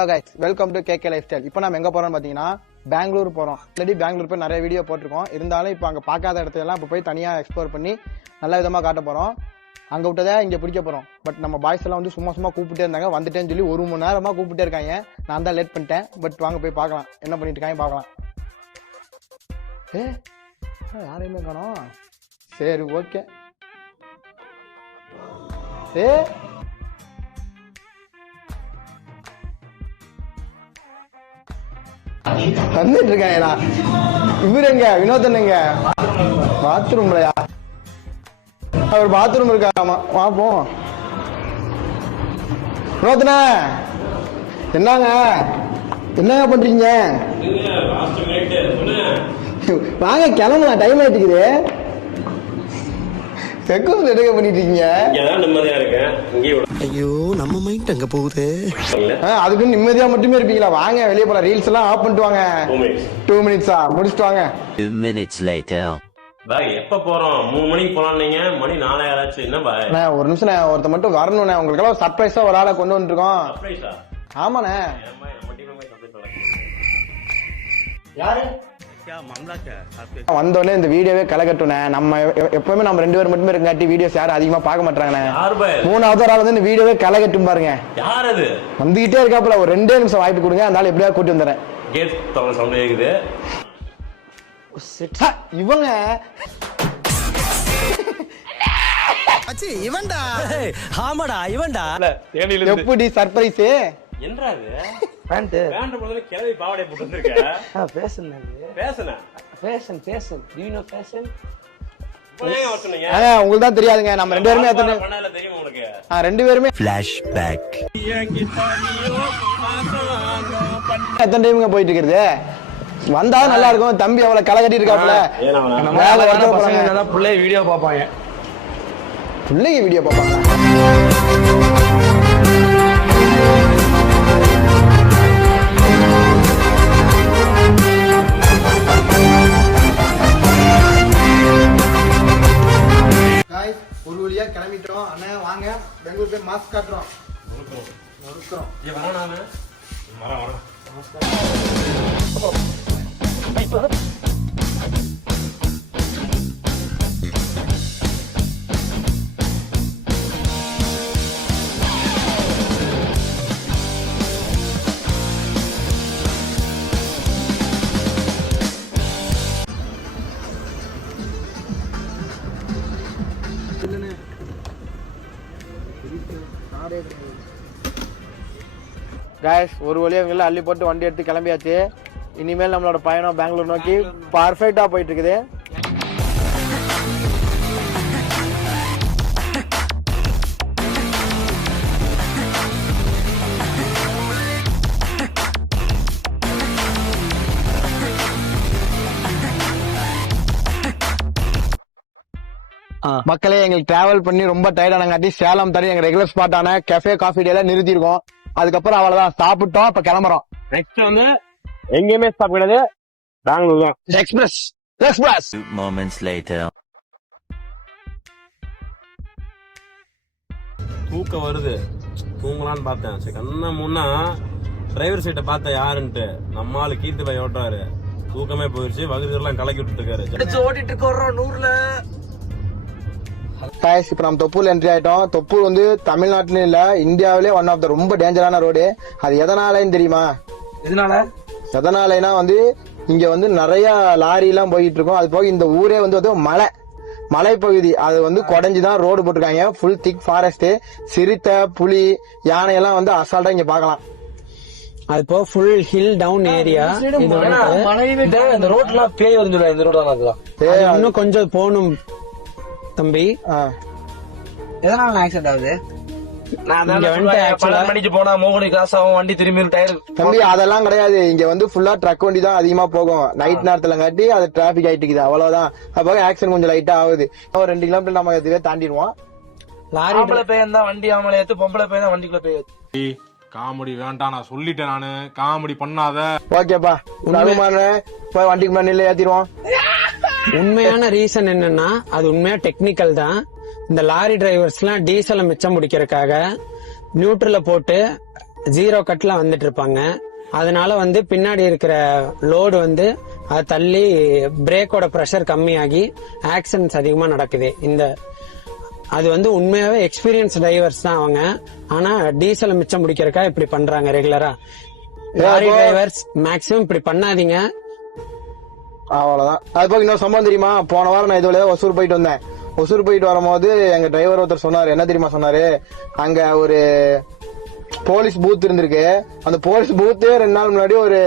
Hello guys, welcome to KK Lifestyle. இப்போ நம்ம எங்க போறோம்னு பாத்தீங்கன்னா பெங்களூர் போறோம். ஆல்ரெடி பெங்களூர் போய் நிறைய வீடியோ போட்டிருக்கோம். இருந்தாலும் இப்போ அங்க பார்க்காத இடத்தையெல்லாம் இப்போ போய் தனியா எக்ஸ்ப்ளோர் பண்ணி நல்ல விதமா காட்ட போறோம். அங்க விட்டதே இங்க பிடிக்க போறோம். பட் நம்ம பாய்ஸ் எல்லாம் வந்து சும்மா கூப்பிட்டே இருந்தாங்க. வந்துட்டேன்னு சொல்லி 1 மணி நேரமா கூப்பிட்டே இருக்காங்க. நான் தான் லேட் பண்ணிட்டேன். பட் வாங்க போய் பார்க்கலாம் என்ன பண்ணிட்டு இருக்காங்க பார்க்கலாம். யாரையுமே காணோம். சரி ஓகே. வந்துட்டு இருக்காங்களா? இவரு எங்க? வினோதன் எங்க? பாத்ரூம்லயா? அவர் பாத்ரூம் இருக்காமா. பாப்போம். வினோதன என்னங்க என்னங்க பண்றீங்க? வாங்க கிளம்பலாம், டைம் ஆயிட்டுக்குது. ஐயோ நம்ம மைண்ட் அங்க போகுது. அதுக்கு நிம்மதியா மட்டுமே இருப்பீங்களா? வாங்க வெளியே போலாம். ரீல்ஸ் எல்லாம் ஆஃப் பண்ணிட்டு வாங்க. 2 மினிட்ஸா முடிச்சிட்டு வாங்க. 2 minutes later. பாய் எப்ப போறோம்? 3 மணிக்கு போலாம்னீங்க. மணி 4 ஆச்சு. என்ன பாய்? ஒரு நிமிஷம், ஒருத்த மட்டும் வரணும்ண்ணே. உங்களுக்கு எல்லாம் சர்ப்ரைஸா ஒரு ஆளை கொண்டு வந்துருக்கோம். சர்ப்ரைஸா? ஆமாண்ணே. யாரு வந்தோடனே இந்த வீடியோவே கலக்கட்டுனே. நம்ம எப்பவுமே நம்ம 2 பேர் மட்டுமே இருக்காட்டி வீடியோஸ் யாரும் அதிகமா பார்க்க மாட்டாங்கண்ணே. 3வது ஆள் வந்து இந்த வீடியோவே கலக்கட்டும் பாருங்க. யார் அது? வந்துகிட்டே இருக்காப்புல. ஒரு 2 நிமிஷம் வாய்ப்பு கொடுங்க. அதனால எப்படியா கூட்டி வந்துடுறேன். இவங்க இவன்டா. ஆமாடா இவன்டா. எப்படி சர்ப்ரைஸ்? என்னது? பேண்ட் முதல்ல கிளவி பாவாடை போட்டு வந்திருக்க. Fashion to you know fashion? உங்களுக்கு தான் தெரியாதுங்க. நம்ம 2 பேருமே தெரியும் உங்களுக்கு. 2 பேருமே ஃபிளாஷ்பேக். எத்தனை டைமுங்க போயிட்டு இருக்கிறது? வந்தா நல்லா இருக்கும். தம்பி அவளை களை கட்டி இருக்காப்ல. பிள்ளை வீடியோ பாப்பாங்க. பிள்ளைங்க வீடியோ பாப்பாங்க. ஒரு வழியா கிளம்பிட்டோம். அண்ணா வாங்க பெங்களூர் போய் மாஸ்க் காட்டுறோம். கைஸ், ஒரு வழியா இவங்க அள்ளி போட்டு வண்டி எடுத்து கிளம்பியாச்சு. இனிமேல் நம்மளோட பயணம் பெங்களூர் நோக்கி பர்ஃபெக்டா போயிட்டு இருக்குது. மக்களே, எங்களுக்கு டிராவல் பண்ணி ரொம்ப டயர்டானங்காட்டி சேலம் தள்ளி எங்க ரெகுலர் ஸ்பாட்டான கெஃபே காஃபி டேல நிறுத்தி இருக்கோம். அதுக்கப்புறம் அவ்வளவுதான், சாப்பிட்டோம். இப்ப கிளம்புறோம். நெக்ஸ்ட் வந்து எங்கேயுமே ஸ்டாப் கிடையாது, பெங்களூர் தான். Express 2 moments later. தூக்கம் வருது, தூங்கலான்னு பார்த்தேன். சரி கண்ணா முன்னா டிரைவர் சீட்டை பார்த்தேன் யாருன்ட்டு. நம்ம ஆளு கீர்த்தி பாய் ஓட்டுறாரு. தூக்கமே போயிடுச்சு. வகுதியெல்லாம் கலக்கி விட்டுட்டு இருக்காரு. ஓட்டிட்டு இருக்கோம் 100ல. இப்ப நம்ம தொப்பூர்ல என்ட்ரி ஆயிட்டோம். தொப்பூர் வந்து தமிழ்நாட்டிலும் இல்ல, இந்தியாவிலே ஒன் ஆஃப் த ரொம்ப டேஞ்சரான ரோடு. அது எதனாலன்னு தெரியுமா? எதனாலனா வந்து இங்க வந்து நிறைய லாரி எல்லாம் போயிட்டு இருக்கும். அது போக இந்த ஊரே வந்து மலைப்பகுதி. அது வந்து குறைஞ்சுதான் ரோடு போட்டிருக்காங்க. ஃபுல் திக் ஃபாரஸ்ட். சிறுத்தை, புலி, யானை எல்லாம் வந்து அசால்ட்டா இங்க பாக்கலாம். அது இப்போ ஃபுல் ஹில் டவுன் ஏரியா. இந்த ரோட்ல பேய் வந்து இந்த ரோடு இன்னும் கொஞ்சம் போகணும் தம்பி. எதனால ஆக்சிடென்ட் ஆகுது? போனா மோகனி கிராஸ் ஆகும், வண்டி திரும்பி டயர். தம்பி அதெல்லாம் கிடையாது. இங்க வந்து ஃபுல்லா ட்ரக் வண்டி தான் அதிகமா போகும். நைட் நேரத்துல காட்டி அது டிராபிக் ஆயிட்டு இருக்குது. அவ்வளவுதான். அப்ப ஆக்சிடென்ட் கொஞ்சம் லைட்டா ஆகுது. 2 கிலோமீட்டர் நம்ம இதுவே தாண்டிடுவோம். லாரி பேய் தான் வண்டி ஆமலை ஏத்து, பொம்பளை பேய் தான் வண்டிக்குள்ள பேய். காமெடி வேண்டாம், நான் சொல்லிட்டேன். நானு காமெடி பண்ணாத. ஓகேப்பா, வண்டிக்கு முன்னாடி ஏத்திடுவோம். உண்மையான ரீசன் என்னன்னா, அது உண்மையா டெக்னிக்கல் தான். இந்த லாரி டிரைவர்ஸ் எல்லாம் டீசலை மிச்சம் முடிக்கிறதுக்காக நியூட்ரல போட்டு 0 கட்ல வந்துட்டு இருப்பாங்க. அதனால வந்து பின்னாடி இருக்கிற லோடு வந்து அது தள்ளி பிரேக்கோட ப்ரெஷர் கம்மியாகி ஆக்சிடென்ட்ஸ் அதிகமா நடக்குது. அது வந்து உண்மையாவே எக்ஸ்பீரியன்ஸ் டிரைவர்ஸ் தான் அவங்க. ஆனா டீசல் மிச்சம் பிடிக்கிறக்கா இப்படி பண்றாங்க ரெகுலரா. லாரி டிரைவர்ஸ் மேக்ஸிமம் இப்படி பண்ணாதீங்க. அவ்வளவுதான். அது போக இன்னொரு சம்பவம் தெரியுமா? போன வாரம் நான் இதுல ஒசூர் போயிட்டு வந்தேன். ஒசூர் போயிட்டு வரும்போது எங்க டிரைவர் ஒருத்தர் சொன்னாரு, என்ன தெரியுமா சொன்னாரு, அங்க ஒரு போலீஸ் பூத் இருந்திருக்கு. அந்த போலீஸ் பூத்து 2 நாள் முன்னாடி ஒரு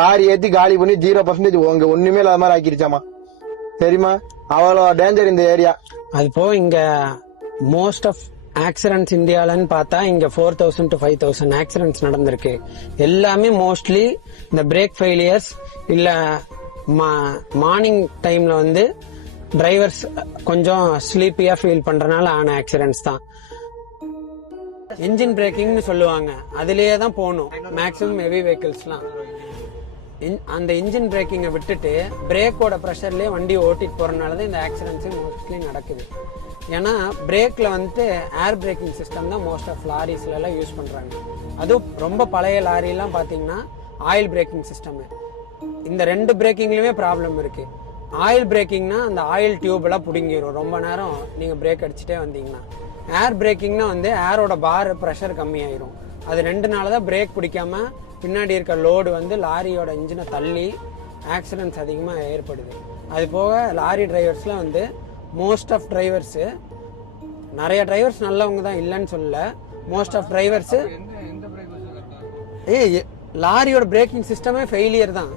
லாரி ஏத்தி காலி பண்ணி 0% உங்க ஒண்ணுமே இல்லாத மாதிரி ஆக்கிருச்சாமா. தெரியுமா? அவ்வளோ டேஞ்சர் இந்த ஏரியா. அது போக இங்க மோஸ்ட் ஆஃப் ஆக்சிடென்ட்ஸ் இந்தியாலன்னு பார்த்தா இங்க 4000 to 5000 ஆக்சிடென்ட்ஸ் நடந்திருக்கு. எல்லாமே மோஸ்ட்லி இந்த பிரேக் ஃபெயிலியர்ஸ் இல்ல மார்னிங் டைம்ல வந்து டிரைவர்ஸ் கொஞ்சம் ஸ்லீப்பியா ஃபீல் பண்றதுனால ஆன ஆக்சிடென்ட்ஸ் தான். இன்ஜின் பிரேக்கிங்னு சொல்லுவாங்க, அதுலயே தான் போகணும் மேக்ஸிமம் ஹெவி வெஹிக்கிள்ஸ்லாம். அந்த இன்ஜின் பிரேக்கிங்கை விட்டுட்டு பிரேக்கோட ப்ரெஷர்லயே வண்டி ஓட்டிட்டு போறதுனால தான் இந்த ஆக்சிடென்ட்ஸ் மோஸ்ட்லி நடக்குது. ஏன்னா பிரேக்ல வந்துட்டு ஏர் பிரேக்கிங் சிஸ்டம் தான் மோஸ்ட் ஆஃப் லாரிஸ்ல எல்லாம் யூஸ் பண்றாங்க. அதுவும் ரொம்ப பழைய லாரிலாம் பாத்தீங்கன்னா ஆயில் பிரேக்கிங் சிஸ்டம். இந்த 2 பிரேக்கிங்லயுமே ப்ராப்ளம் இருக்கு. ஆயில் பிரேக்கிங்னா அந்த ஆயில் டியூப் எல்லாம் புடுங்கிடும் ரொம்ப நேரம் நீங்க பிரேக் அடிச்சுட்டே வந்தீங்கன்னா. ஏர் பிரேக்கிங்னா வந்து ஏரோட பார் ப்ரெஷர் கம்மியாயிரும். அது 2 நாள் தான் பிரேக் பிடிக்காம பின்னாடி இருக்க லோடு வந்து லாரியோட இன்ஜினை தள்ளி ஆக்சிடென்ட்ஸ் அதிகமாக ஏற்படுது. அது போக லாரி டிரைவர்ஸ்லாம் வந்து மோஸ்ட் ஆஃப் டிரைவர்ஸ், நிறைய டிரைவர்ஸ் நல்லவங்க தான் இல்லைன்னு சொல்லல, மோஸ்ட் ஆஃப் டிரைவர்ஸ் லாரியோட பிரேக்கிங் சிஸ்டமே ஃபெயிலியர் தான்.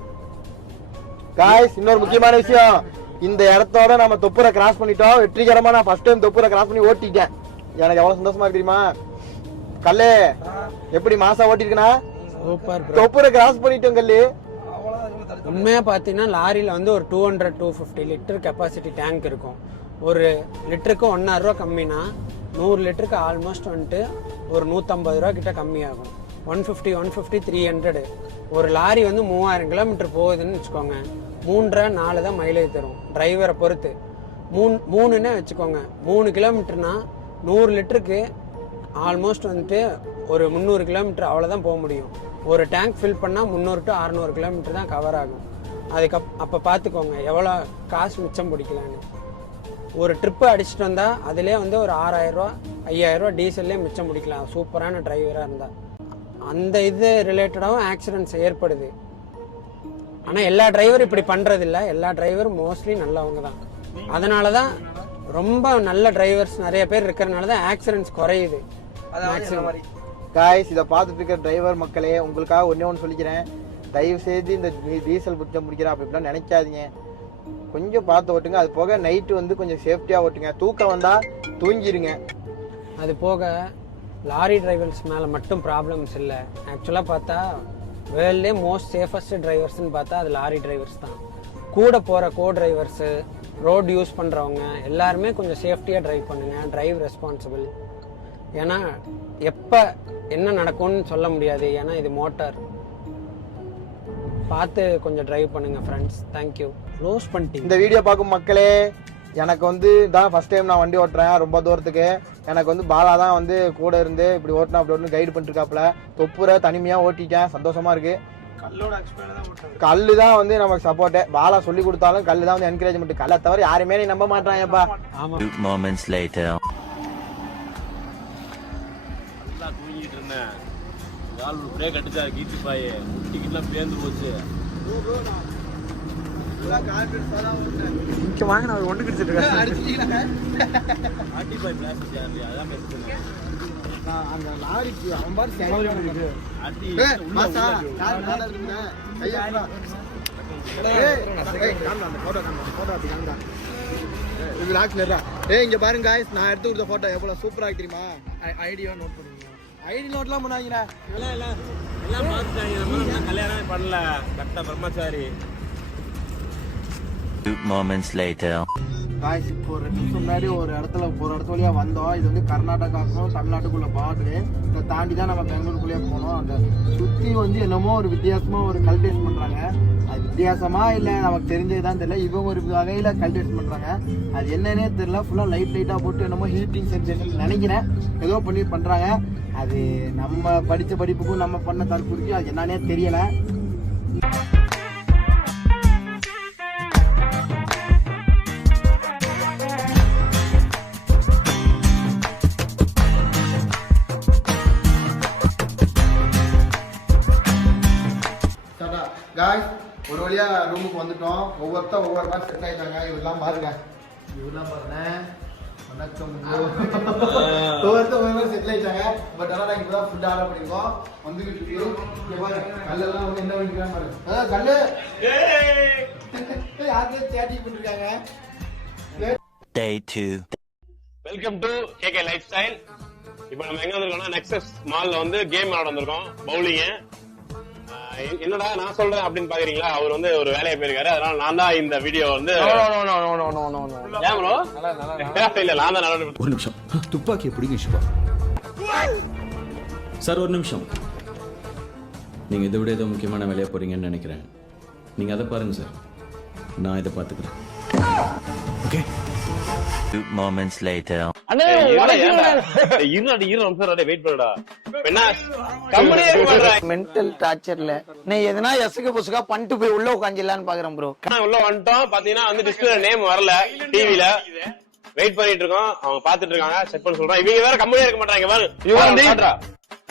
காய்ஸ், இன்னொரு முக்கியமான விஷயம், இந்த இடத்தோட நம்ம தொப்புரை கிராஸ் பண்ணிட்டோம். வெற்றிகரமா நான் ஃபர்ஸ்ட் டைம் தொப்புரை கிராஸ் பண்ணி ஓட்டிட்டேன். எனக்கு எவ்வளவு சந்தோஷமா இருக்கு தெரியுமா? கல்லே எப்படி மாசா ஓட்டிருக்கனா? சூப்பர். தொப்புரை கிராஸ் பண்ணிட்டோம் கல்லு. உண்மையா பாத்தீங்கன்னா லாரியில வந்து ஒரு 200-250 லிட்டர் கெப்பாசிட்டி டேங்க் இருக்கும். ஒரு லிட்டருக்கு 1.5 ரூபா கம்மினா 100 லிட்டருக்கு ஆல்மோஸ்ட் வந்துட்டு ஒரு 150 ரூபா கிட்ட கம்மியாகும். 150, 300. ஒரு லாரி வந்து 3000 கிலோமீட்டர் போகுதுன்னு வச்சுக்கோங்க, 3.5-4 தான் மைலேஜ் தரும் டிரைவரை பொறுத்து. 3ன்னு வச்சுக்கோங்க, 3 கிலோமீட்டர்னா 100 லிட்டருக்கு ஆல்மோஸ்ட் வந்துட்டு ஒரு 300 கிலோமீட்டர் அவ்வளோதான் போக முடியும். ஒரு டேங்க் ஃபில் பண்ணால் 300 to 600 கிலோமீட்டர் தான் கவர் ஆகும். அப்போ பார்த்துக்கோங்க எவ்வளோ காசு மிச்சம் பிடிக்கலான்னு. ஒரு ட்ரிப்பு அடிச்சுட்டு வந்தால் அதிலே வந்து ஒரு 6000 ரூபா 5000 ரூபா டீசல்லே மிச்சம் முடிக்கலாம் சூப்பரான டிரைவராக இருந்தால். அந்த இது ரிலேட்டடாகவும் ஆக்சிடென்ட்ஸ் ஏற்படுது. ஆனால் எல்லா டிரைவரும் இப்படி பண்ணுறதில்ல, எல்லா டிரைவரும் மோஸ்ட்லி நல்லவங்க தான். அதனால தான் ரொம்ப நல்ல டிரைவர்ஸ் நிறைய பேர் இருக்கிறதுனால தான் ஆக்சிடென்ட்ஸ் குறையுது. காய்ஸ், இதை பார்த்துட்டு இருக்க டிரைவர் மக்களே, உங்களுக்காக ஒன்று சொல்லிக்கிறேன். தயவு செய்து இந்த டீசல் புத்தம் பிடிக்கிறேன் அப்படிலாம் நினைக்காதீங்க. கொஞ்சம் பார்த்து ஓட்டுங்க. அது போக நைட்டு வந்து கொஞ்சம் சேஃப்டியாக ஓட்டுங்க. தூக்கம் வந்தால் தூங்கிடுங்க. அது போக லாரி டிரைவர்ஸ் மேலே மட்டும் ப்ராப்ளம்ஸ் இல்லை. ஆக்சுவலாக பார்த்தா வேர்ல்ட்லே மோஸ்ட் சேஃபஸ்ட் டிரைவர்ஸ்ன்னு பார்த்தா அது லாரி டிரைவர்ஸ் தான். கூட போகிற கோ டிரைவர்ஸு, ரோடு யூஸ் பண்ணுறவங்க எல்லாருமே கொஞ்சம் சேஃப்டியாக டிரைவ் பண்ணுங்கள். Drive responsible. ஏன்னா எப்போ என்ன நடக்கும்னு சொல்ல முடியாது. ஏன்னா இது மோட்டார். பார்த்து கொஞ்சம் டிரைவ் பண்ணுங்க ஃப்ரெண்ட்ஸ். தேங்க்யூ. க்ளோஸ் பண்ணிட்டீங்க. இந்த வீடியோ பார்க்கும் மக்களே, எனக்கு வந்து தான் ஃபர்ஸ்ட் டைம் நான் வண்டி ஓட்டுறேன் ரொம்ப தூரத்துக்கு. எனக்கு வந்து பாலா தான் வந்து கூட இருந்து இப்படி ஓட்டினா அப்படி ஓட்டு கைடு பண்ணிருக்காப்புல. தொப்புரை தனிமையாக ஓட்டிட்டேன், சந்தோஷமா இருக்கு. கல்லு தான் வந்து நமக்கு சப்போர்ட். பாலா சொல்லி கொடுத்தாலும் கல்லு தான் வந்து என்கரேஜ்மெண்ட். கல்லை தவிர யாருமே நீ நம்ப மாட்டாங்கப்பா. ஆமா. தூங்கிட்டு இருந்தேன், கால் பிரேக் அடிச்சா கீச்சு பாயே டிக்கெட்லாம் பேர்ந்து போச்சு. இங்க பாருங்க guys, நான் எடுத்து கொடுத்த போட்டோ எவ்வளவு சூப்பரா இருக்கு தெரியுமா? ஐடியா நோட் பண்ணுங்க. ஐடி நோட்லாம் பண்ணாங்கடா. எல்லாம் பார்த்துட்டாங்க. நம்ம கல்யாணமே பண்ணல, கரெக்டா பிரம்மச்சாரி. காய்ஸ் இப்போ ஒரு 2 நிமிஷம் முன்னாடி ஒரு இடத்துல வழியா வந்தோம். இது வந்து கர்நாடகாவுக்கும் தமிழ்நாட்டுக்குள்ள பார்டரு. இதை தாண்டி தான் நம்ம பெங்களூருக்குள்ளேயே போனோம். அந்த சுற்றி வந்து என்னமோ ஒரு வித்தியாசமா ஒரு கல்டிவேஷன் பண்றாங்க. அது வித்தியாசமா இல்லை நமக்கு தெரிஞ்சதுதான் தெரியல. இவங்க ஒரு வகையில கல்டிவேஷன் பண்றாங்க. அது என்னன்னே தெரியல. ஃபுல்லா லைட்டா போட்டு என்னமோ ஹீட்டிங் சென்சேஷன் நினைக்கிறேன். ஏதோ பண்றாங்க. அது நம்ம படித்த படிப்புக்கும் நம்ம பண்ண தற்புரிக்கும் அது என்னன்னே தெரியல. காய்ஸ் ஒரு வழியா ரூமுக்கு வந்துட்டோம். ஒவ்வொருத்தர் ஒவ்வொரு மாதிரி செட் ஆயிட்டாங்க. இவெல்லாம் பாருங்க. வணக்கம். ஒவ்வொருத்தர் ஒவ்வொரு மாதிரி செட்டில் ஆயிட்டாங்க. பட் ஆனால் நாங்கள் இப்போ தான் ஃபுட் ஆர்டர் பண்ணியிருக்கோம். வந்துக்கிட்டு இருக்கு பாருங்க. கல்லெல்லாம் வந்து என்ன பண்ணிக்கிறாங்க பாருங்க. கல்லு யாருக்கே சேட்டி பண்ணிருக்காங்க. Welcome to KK Lifestyle. இப்போ நம்ம எங்க வந்திருக்கோம்னா நெக்ஸஸ் மால்ல வந்து கேம் ஆட வந்திருக்கோம். பவுலிங். என்னடா நான் சொல்றேன் அப்படின்னு பாக்குறீங்களா? அவர் வந்து ஒரு வேலையை போயிருக்காரு. அதனால நான் தான் இந்த வீடியோ வந்து இல்ல நான் தான் ஒரு நிமிஷம் துப்பாக்கியை பிடிங்க சிவா சார். ஒரு நிமிஷம். நீங்க இதை விட ஏதோ முக்கியமான வேலையா போறீங்கன்னு நினைக்கிறேன். நீங்க அதை பாருங்க சார். நான் இதை பாத்துக்கிறேன். ஓகே. மென்டல் டார்ச்சர்ல நீ எதனா எசுக்கு புசுக்கா பண்ணிட்டு போய் உள்ள உட்காந்துலான்னு பாக்குறேன் ப்ரோ. உள்ள வந்துட்டோம். பாத்தீங்கன்னா வந்து டிஸ்பிளே நேம் வரல. டிவில வெயிட் பண்ணிட்டு இருக்கோம். அவங்க பாத்துட்டு இருக்காங்க. செட் பண்ண சொல்றோம். இவங்க வேற கம்மியா இருக்க மாட்டாங்க.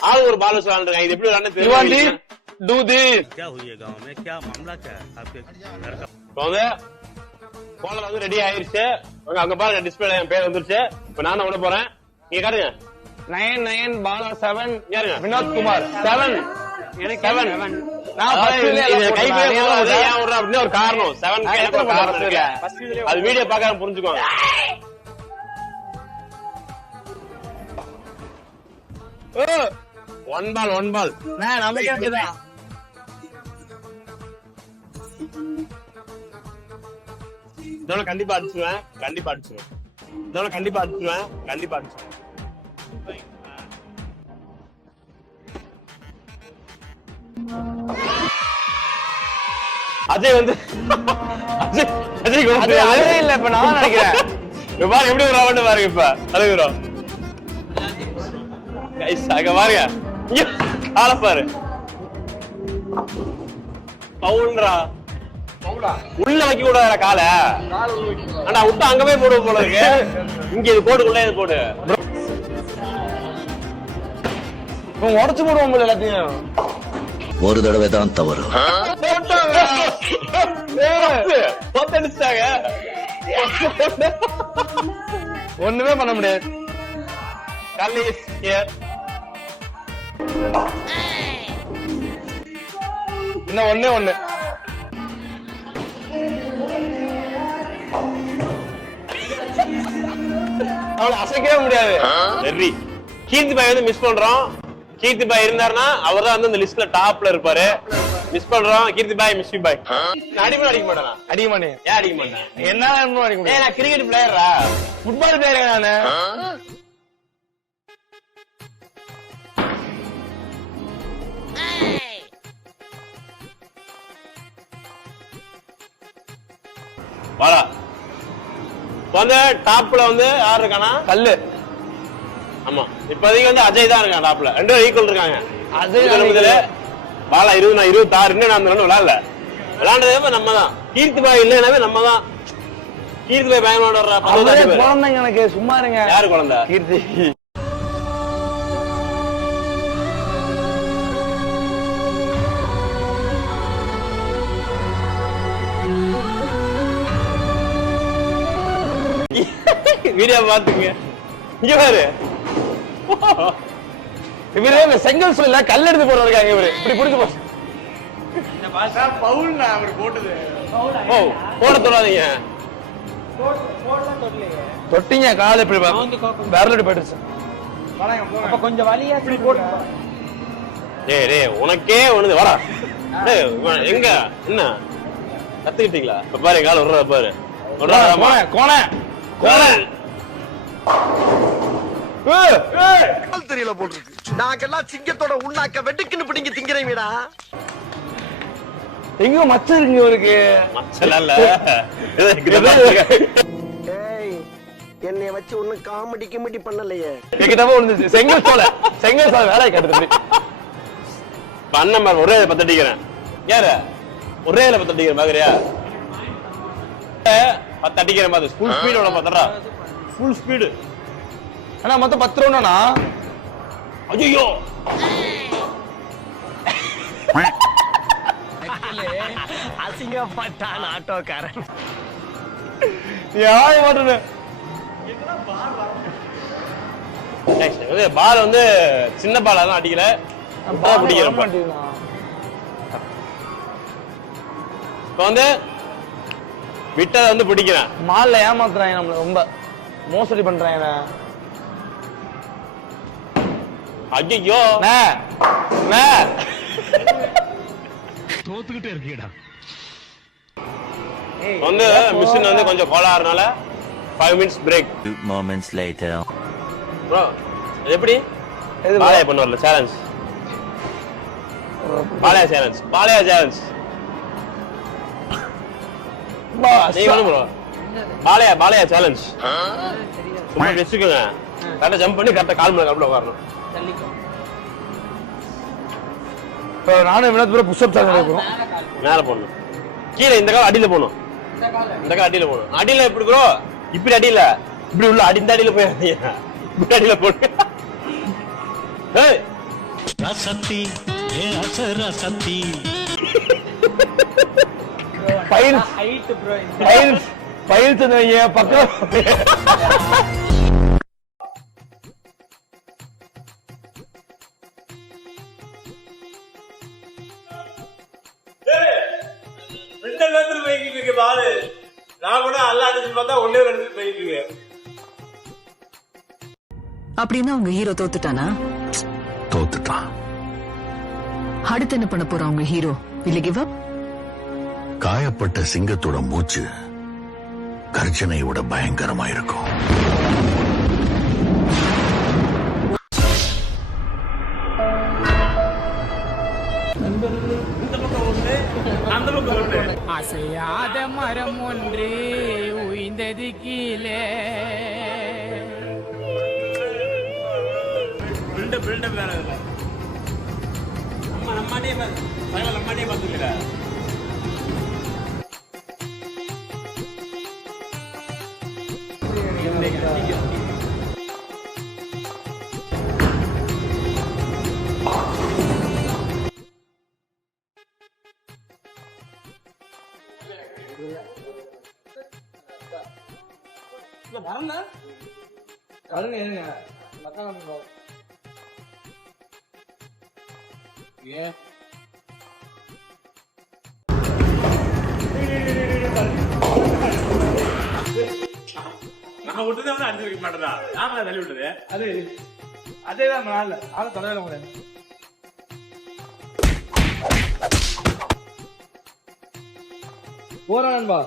ஆள் ஒரு பால் விளையாண்டுருக்காங்க. இது எப்படி விளையாண்டு தெரியும். போல வந்து ரெடி ஆயிருச்சு. அங்க பாருங்க டிஸ்பிளே என் பேர் வந்துருச்சு. இப்ப நானும் விட போறேன். நீங்க காட்டுங்க. 99 பாலா 7 யாருங்க? வினோத் குமார் 7 ஒரு காரணம் 7 அது வீடியோ பாக்காம புரிஞ்சுக்கோங்க. ஒன் பால் இதோட கண்டிப்பா அடிச்சுவேன். அஜய் வந்து அஜய் இல்ல. இப்ப நான் நினைக்கிறேன் பாரு எப்படி ஒரு ரவுண்ட் பாருங்க. இப்ப அழுகுறோம் பாருங்க. கால பாரு. பவுல்ரா உள்ள வைக்க கூடாது கால. ஆனா விட்டு அங்க போய் போடுவோம் போல இருக்கு. இங்க இது போட்டுக்குள்ள இது போடு. உடச்சு போடுவோம் போல எல்லாத்தையும். ஒரு தடவை தான் தவறு. ஒண்ணுமே பண்ண முடியாது. இன்னும் ஒண்ணு அவளை அசைக்கவே முடியாது. கீர்த்தி பாய் வந்து மிஸ் பண்றோம். கீர்த்தி பாய் இருந்தாருன்னா அவர் தான் வந்து இந்த லிஸ்ட்ல டாப்ல இருப்பாரு. மிஸ் பண்றோம். கீர்த்தி பாய் மிஸ் பாய். அடிக்க மாட்டேன். ஏன் அடிக்க மாட்டேன்? என்ன அடிக்க மாட்டேன்? நான் கிரிக்கெட் பிளேயரா ஃபுட்பால் பிளேயர் நானு. வாடா வந்து டாப்ல வந்து யார் இருக்கானா? கல்லு. ஆமா இப்போதைக்கு வந்து அஜய் தான் இருக்கான் டாப்ல. 2 பேரும் ஈக்குவல் இருக்காங்க. அஜய் பாலா 20 நான் 26. இன்னும் நான் விளையாண்டதே நம்ம தான். கீர்த்தி பாய் இல்லைனாவே நம்ம தான். கீர்த்தி பாய் பயன் குழந்தைங்க எனக்கு சும்மா இருங்க. யாரு குழந்தை? கீர்த்தி. வீடியோ பாத்துங்க. இங்க பாரு. இவரு செங்கல் சொல்ல கல் எடுத்து போடுறாங்க. இவரு இப்படி புடிச்சு போடு. போட தொடாதீங்க. தொட்டிங்க கால இப்படி விரலடி போயிடுச்சு. கொஞ்சம் வலியா போட்டு. டேய் உனக்கே ஒண்ணுது. வரா எங்க என்ன கத்துக்கிட்டீங்களா? இப்ப பாரு கால் விடுற பாரு. கோண தெரியல போட்டுருக்கு. நாங்கெல்லாம் சிங்கத்தோட உண்ணாக்க வெட்டுக்குன்னு பிடிங்க திங்கிறீங்கடா. எங்கேயோ மச்சம் இருக்குங்க இவருக்கு. மச்சல இல்ல. ஏய் என்னைய வச்சு ஒண்ணு காமெடி கிமெடி பண்ணலையே. எங்கிட்டமா ஒண்ணு செங்கல் சோலை வேலையை காட்டுது. அண்ணன் மாதிரி ஒரே 10 அடிக்கிறேன். யாரு ஒரே 10 அடிக்கிறேன் பாக்குறியா? 10 அடிக்கிறேன் பாத்து. ஃபுல் ஸ்பீடோட பாத்துறா. Full speed. ஆனா மொத்தம் 10 ரவுண்டானா? ஐயோ அசிங்கப்பட்டான் ஆட்டோக்காரன். யாய் மாட்டேன். பால் வந்து சின்ன பால் தான் அடிக்கல. பிடிக்கிறேன். இப்ப வந்து விட்டதை வந்து பிடிக்கிறேன். மால்ல ஏமாத்துறாங்க நம்மள, ரொம்ப மோசடி பண்றாங்க. ஐயோ தோத்துக்கிட்டே இருக்கீடா. வந்து மிஷின் வந்து கொஞ்சம் கோளாறுனால 5 minutes break. 2 moments later. bro எப்படி பாளையா பண்ணுவார்ல சேலஞ்ச். பாளையா சேலஞ்ச் நீங்க வந்து ப்ரோ பாளையா சேலஞ்ச் சும்மா வெச்சுக்கோங்க. கரெக்டா ஜம்ப் பண்ணி கரெக்டா கால் மேல உட்காரணும். இப்போ நானும் இவ்வளவு தூரம் புஷ்அப் தான் போறோம். மேல போடணும். கீழே இந்த கால் அடியில போகணும். இந்த கால் அடியில போகணும். அடியில எப்படி ப்ரோ? இப்படி அடியில இப்படி உள்ள அடி இந்த அடியில போய் இப்படி அடியில போடு. ஏய் ரசத்தி ஏ அசரசத்தி. பைல்ஸ் பக்கம். அப்படின்னா உங்க ஹீரோ தோத்துட்டானா? தோத்துட்டான். அடுத்து என்ன பண்ண போறா உங்க ஹீரோ? இல்ல கிவ் அப்? காயப்பட்ட சிங்கத்தோட மூச்சு கர்ஜனையை விட பயங்கரமா இருக்கும். அசையாத மரம் ஒன்று உயிர்ந்தது கீழே. நான் விட்டுதான் அடிச்சு வைக்க மாட்டேன். யாரா தள்ளி விட்டது? அதேதான் நாள் ஆள தலையில முடியாது. போறான்பா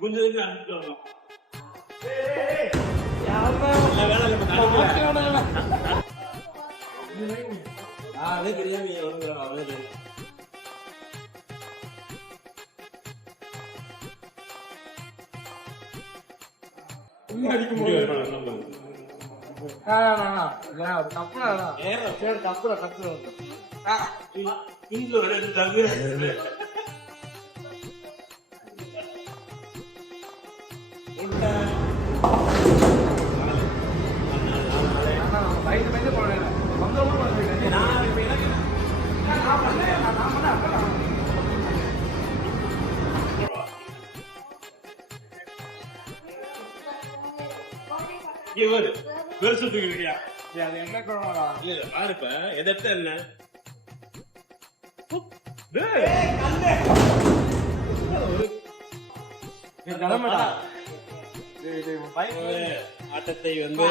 குஞ்சதுக்கு அனுப்பிட்டு வரணும்.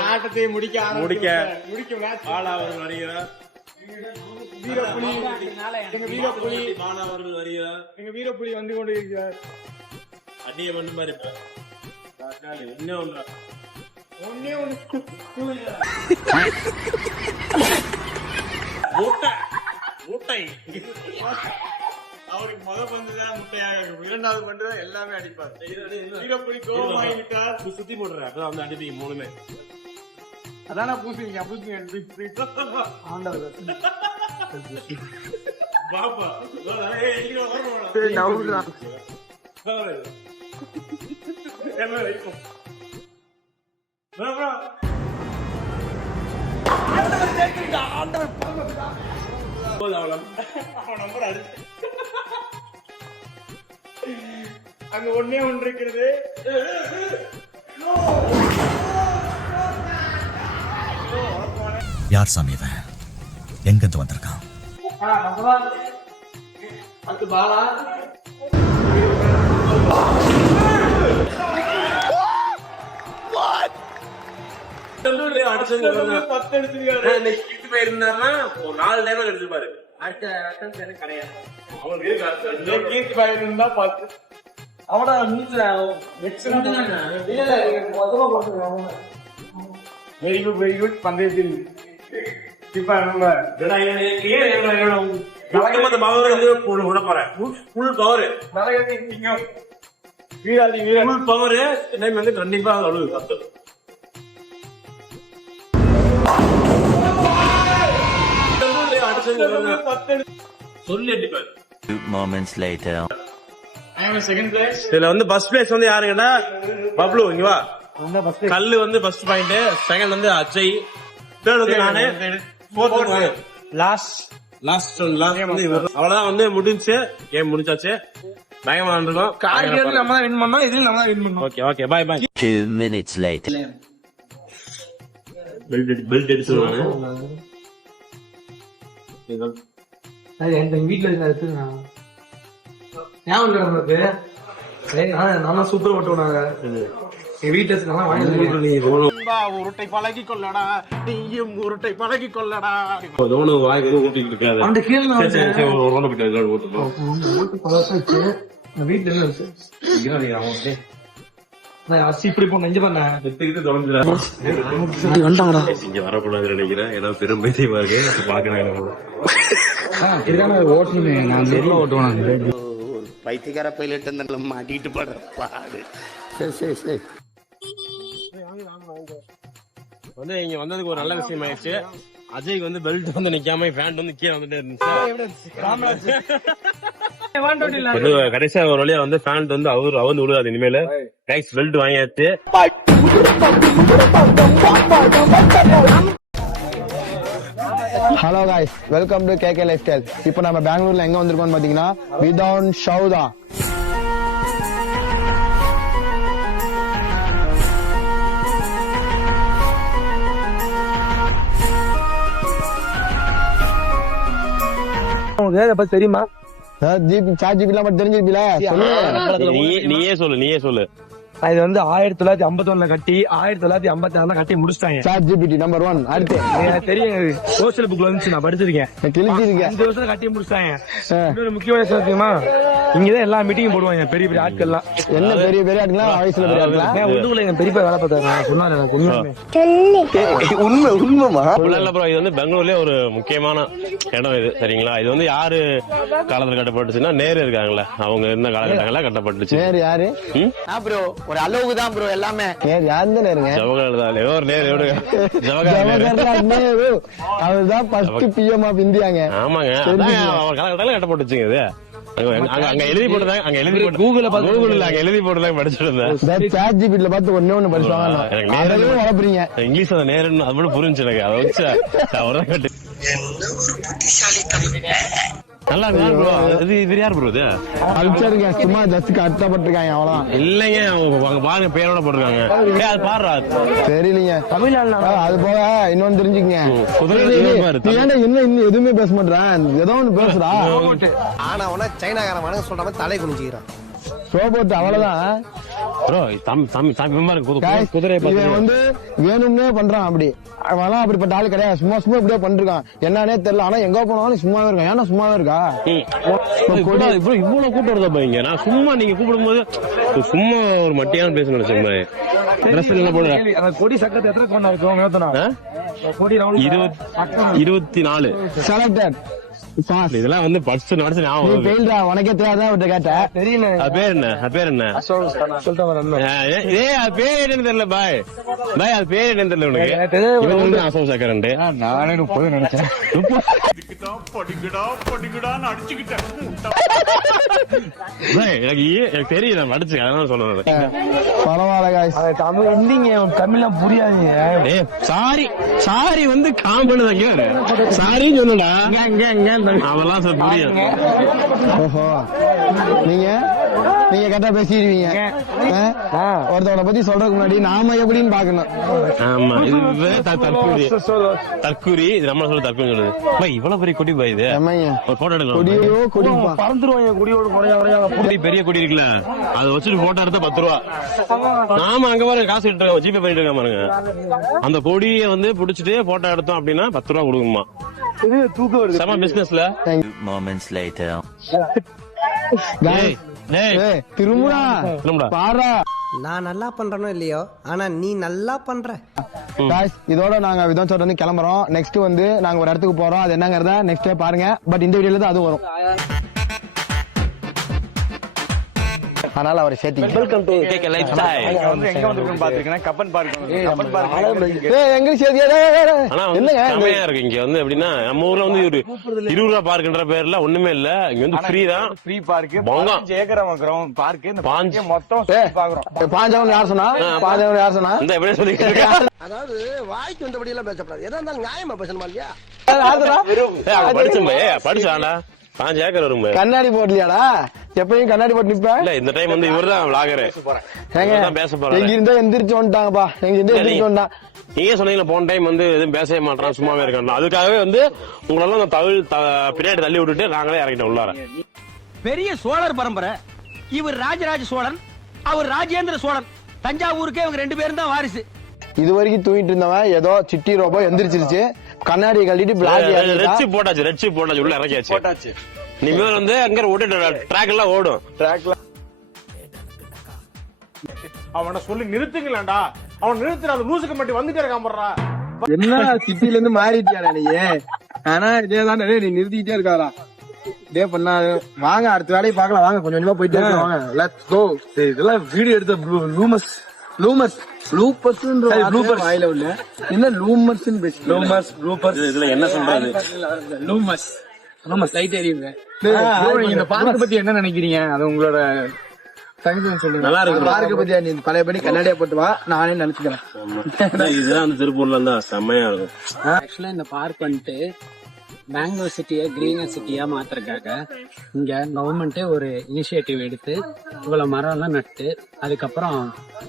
ஆட்டத்தை முடிக்க ஆளா வருகிறார். மாணவர்கள் வருகிறார். எங்க வீரப்புலி வந்து கொண்டு இருக்கிறார். அடிய மட்டும் பாரு இப்ப. என்ன ஒண்ணு மூட்டை அவருக்கு முத பந்துதான் முட்டையாக இருக்கும், இரண்டாவது பந்து எல்லாமே அடிப்பார். வீரப்புலி கோபமாகிவிட்டார். சுத்தி போடுற அப்பதான் வந்து அடிப்பீங்க மூணுமே. அதான பூசிங்க பாப்பா அங்க ஒன்னே ஒன்று இருக்கிறது. யார் சாமி இவன்? எங்கிருந்து வந்திருக்கான்? அது பாலா. போயிருந்தாருன்னா ஒரு 4 டைம் எடுத்துப்பாரு. கீர்த்தி பாய் இருந்தா 10. அவட வெரி குட் பந்தயத்தில் இப்ப நம்ம வீராதி வீரன் பவர் வந்து கண்டிப்பா சொல்லி அடிப்பாரு. இதுல வந்து ஃபர்ஸ்ட் பிளேஸ் வந்து யாரு கேட்டா பப்ளு. இங்க வா. கல்லு வந்து ஃபர்ஸ்ட் பாயிண்ட், செகண்ட் வந்து அஜய், தேர்ட் வந்து நானு, ஃபோர்த் வந்து லாஸ்ட் வந்து இவர். அவ்வளவுதான் வந்து முடிஞ்சு கேம் முடிச்சாச்சு. பயங்கரமா இருக்கும். கார்கில் நம்ம தான் வின் பண்ணோம், இதுல நம்ம தான் வின் பண்ணோம். Okay bye 2 minutes later. Belt எடுத்துருவாங்க. எங்க வீட்டுல இருக்க ஞாபகம் நம்மளுக்கு நல்லா சூப்பர் ஓட்டுவாங்க. எங்க வீட்டுல உருட்டை பழகி கொள்ளடா, நீயும் உருட்டை பழகி கொள்ளடா. ஊட்டிட்டு இருக்காது. அந்த கீழே வீட்டுல இப்படி போன நெஞ்சு பண்ண இங்க வரக்கூடாதுன்னு நினைக்கிறேன். ஏன்னா பெரும் பேசியமாக பாக்கணும். ஓட்டணுமே நான் தெரியல ஓட்டுவேன். ஒரு பைத்தியக்கார பைலட் மாட்டிட்டு படுற பாடு. சரி சரி வந்து இங்க வந்ததுக்கு ஒரு நல்ல விஷயம் ஆயிடுச்சு. அஜய்க்கு வந்து பெல்ட் வந்து நிக்காம பேண்ட் வந்து கீழே வந்துட்டே இருந்துச்சு. கடைசியா ஒரு வழியா வந்து பேண்ட் வந்து அவந்து விழுகாது. இனிமேல கைஸ் பெல்ட் வாங்கியாச்சு. Hello guys, welcome to KK Lifestyle. இப்போ நம்ம பெங்களூர்ல எங்க வந்திருக்கோம்னு பாத்தீங்கன்னா விதவுன் ஷவுதா. தெரியுமா சார்ஜிபிலாம் மட்டும் தெரிஞ்சிருப்பீல. நீயே சொல்லு. இது வந்து 1951 கட்டி 1956 கட்டி முடிச்சிட்டாங்க. ChatGPT number 1. அடுத்து தெரியும், சோசியல் புக்ல வந்துச்சு, நான் படிச்சிருக்கேன். கிழிச்சிருக்கேன். 5 வருஷத்துல கட்டி முடிச்சிட்டாங்க. இன்னொரு முக்கியமான விஷயம் தெரியுமா, இங்கதான் எல்லா மீட்டிங் போடுவாங்க பெரிய பெரிய ஆட்கள் எல்லாம். என்ன பெரிய பெரிய ஆட்கள் வயசுல பெரிய ஆட்களா? உள்ளுக்குள்ள எங்க பெரியப்பா வேலை பார்த்தாரு, சொன்னாரு எனக்கு உண்மைமா? ப்ரோ, இது வந்து பெங்களூர்லயே ஒரு முக்கியமான இடம் இது, சரிங்களா? இது வந்து யாரு காலத்துல கட்டப்பட்டுச்சுன்னா நேரு இருக்காங்களா, அவங்க இருந்த காலகட்டங்கள கட்டப்பட்டுச்சு. நேரு யாரு ப்ரோ? ஒரு அளவுக்கு தான் ப்ரோ எல்லாமே. நேரு யாருன்னு நேருங்க? ஜவஹர்லால் தான். ஏதோ ஒரு நேரு ஜவஹர்லால் நேரு. அவர்தான் ஃபர்ஸ்ட் பிஎம் ஆஃப் இந்தியாங்க. ஆமாங்க, அவர் காலகட்டத்துல கட்டப்பட்டுச்சுங்க இது. அங்க எழுதி போட்டுதான், அங்க எழுதி போட்டு கூகுள்ல அங்க எழுதி போட்டுதான் படிச்சுட்டு இருந்தேன். சார்ஜிபிடில பார்த்து ஒண்ணு படிச்சுவாங்க. வளர்ப்புறீங்க இங்கிலீஷ் அந்த நேருன்னு அது மட்டும் புரிஞ்சு எனக்கு. அதை வச்சு அவர்தான் கட்டு. நல்லா ப்ரோ. இது யார் ப்ரோ? இது கல்ச்சருங்க, சும்மா ஜஸ்ட் கட்டப்பட்டிருக்காங்க அவ்வளவுதான். இல்லைங்க, அவங்க பாருங்க பேரோட போட்டிருக்காங்க. அது பாடுறா தெரியலீங்க. தமிழ்நாடு அது போக இன்னொன்னு தெரிஞ்சுக்கங்க. குதிரை இன்னும் எதுவுமே பேச மாட்டேன், ஏதோ ஒண்ணு பேசுறா. ஆனா சைனாக்காரன் சொல்ற மாதிரி தலை குனிஞ்சுக்கிறான். ரோபோட் அவ்வளவுதான். ப்ரோ Guys, இவன் வந்து வேணும்னே பண்றான் அப்படி. அவெல்லாம் அப்படிப்பட்ட ஆளு கிடையாது. சும்மா சும்மா இப்படியே பண்ணிருக்கான். என்னன்னே தெரியல. ஆனா எங்க போனாலும் சும்மாவே இருக்கான். ஏன்னா சும்மாவே இருக்கா? இவ்வளவு கூட்டம் வருதா பாருங்க. நான் சும்மா நீங்க கூப்பிடும் போது சும்மா ஒரு மட்டியான பேச நினைச்சேன். என்ன போடுறேன் கொடி சக்கரத்தை எத்தனை கொண்டா இருக்கும் 24. செலக்டட். இதெல்லாம் வந்து பர்ஸ் நடச்சு ஞாபகம் பெயில்டா உனக்கே தெரியாதான் அவர்கிட்ட கேட்டேன். தெரியல. பேர் என்ன? அது பேர் என்ன? அது பேர் என்னன்னு தெரியல பாய். பாய் அது பேர் என்னன்னு தெரியல உனக்கு. இவன் வந்து அசோக் சக்கரன். நானே 30 நினைச்சேன். எனக்கு தெரியும் நான் படிச்சு அதனால சொல்றேன். பரவாயில்ல தமிழ் ஹிந்திங்க தமிழ்ல புரியாதுங்க. சாரி வந்து காம்பனு சாரின்னு சொன்னடா. அவெல்லாம் சார் புரியும். ஓஹோ நீங்க கரெக்டா பேசிடுவீங்க. ஒருத்தவனை பத்தி சொல்றதுக்கு முன்னாடி நாம எப்படின்னு பாக்கணும். ஆமா இது தற்கூரி இது நம்ம சொல்ல தற்கூரி சொல்லுது. பாய் இவ்வளவு பெரிய கொடி பாய் இது. ஒரு போட்டோ எடுக்கலாம். கொடி பறந்துருவாங்க கொடியோட குறையா பெரிய கொடி இருக்குல்ல அதை வச்சுட்டு போட்டோ எடுத்தா 10 ரூபா. நாம அங்க பாருங்க காசு எடுத்து ஜிபே பண்ணிட்டு இருக்க பாருங்க. அந்த கொடியை வந்து புடிச்சிட்டு போட்டோ எடுத்தோம் அப்படின்னா 10 ரூபா கொடுக்குமா. தூக்கம் வருது. செம பிசினஸ்ல. Moments later. திரும்புடா பாரா. நான் நல்லா பண்றனோ இல்லையோ ஆனா நீ நல்லா பண்ற. இதோட நாங்க விதம் சொல்றது கிளம்புறோம். நெக்ஸ்ட் வந்து நாங்க ஒரு இடத்துக்கு போறோம். அது என்னங்கறத நெக்ஸ்ட் பாருங்க. பட் இந்த வீடியோல தான் அது வரும். அதனால அவர் சேர்த்து welcome to cake life style. எங்க வந்திருக்கோம் பாத்துக்கங்க. Cubbon park. எங்க சேர்த்தியா? என்னங்க செமையா இருக்கு இங்க வந்து. எப்படின்னா நம்ம ஊர்ல வந்து ஒரு 20 ரூபா பார்க்ன்ற பேர்ல ஒண்ணுமே இல்ல. இங்க வந்து ஃப்ரீ தான். Free park 5 acre ground park. இந்த பார்க் மொத்தம் பாக்குறோம். பாஞ்சவன் யார் சொன்னா? பாஞ்சவன் யார் சொன்னா? இந்த எப்படி சொல்லிட்டு அதாவது வாய்க்கு வந்தபடி எல்லாம் பேசப்படாது. எதா இருந்தாலும் நியாயமா பேசணுமா இல்லையா? படிச்சாண்டா 5 ஏக்கர் வரும். கண்ணாடி போடலையாடா? எப்பயும் கண்ணாடி போட்டு நிப்ப இல்ல. இந்த டைம் வந்து இவர்தான் விளாகரு. பேச போறாங்க. எங்க இருந்தா எந்திரிச்சு வந்துட்டாங்கப்பா. எங்க இருந்தா எந்திரிச்சு வந்துட்டான். நீங்க சொன்னீங்களா போன டைம் வந்து எதுவும் பேசவே மாட்டான் சும்மாவே இருக்கான். அதுக்காகவே வந்து உங்களெல்லாம் பின்னாடி தள்ளி விட்டுட்டு நாங்களே இறங்கிட்டோம் உள்ளார. பெரிய சோழர் பரம்பரை. இவர் ராஜராஜ சோழன், அவர் ராஜேந்திர சோழன். தஞ்சாவூருக்கே இவங்க 2 பேரும் தான் வாரிசு. இது வரைக்கும் தூங்கிட்டு இருந்தவன் ஏதோ சிட்டி ரோபோ எந்திரிச்சிருச்சு. கண்ணாடியை கழட்டிட்டு ரெட்சி போட்டாச்சு உள்ள இறக்கியாச்சு. இனிமேல் வந்து அங்க ஓட்டு ட்ராக் எல்லாம் ஓடும். அவனை சொல்லி நிறுத்துங்களேன்டா. அவன் நிறுத்துற அந்த லூசுக்கு மட்டும் வந்துட்டே இருக்கான் போடுறா. என்ன சிட்டில இருந்து மாறிட்டியாடா நீ? ஆனா இதேதான் நீ நிறுத்திக்கிட்டே இருக்காரா? இதே பண்ணா வாங்க அடுத்த வேலையை பாக்கலாம். வாங்க கொஞ்சம் கொஞ்சமா போயிட்டே இருக்காங்க. Let's go. இதெல்லாம் வீடியோ எடுத்த லூமஸ் வாயில உள்ள என்ன லூமர்ஸ் இதுல என்ன சொல்றது? லூமஸ் லைட் எரியுங்க. இந்த பார்க்க பத்தி என்ன நினைக்கிறீங்க? அது உங்களோட தகுதின்னு சொல்லுங்க. நல்லா இருக்கு. பார்க்க பத்தியா? நீ பழையபடி கண்ணாடியா போட்டு வா. நானே நினைச்சுக்கிறேன். இதுதான் அந்த திருப்பூர்ல இருந்தா செம்மையா இருக்கும். ஆக்சுவலா இந்த பார்க் வந்துட்டு பெங்களூர் சிட்டியை கிரீனர் சிட்டியா மாத்துறதுக்காக இங்க கவர்மெண்டே ஒரு இனிஷியேட்டிவ் எடுத்து இவ்வளவு மரம் எல்லாம் நட்டு அதுக்கப்புறம்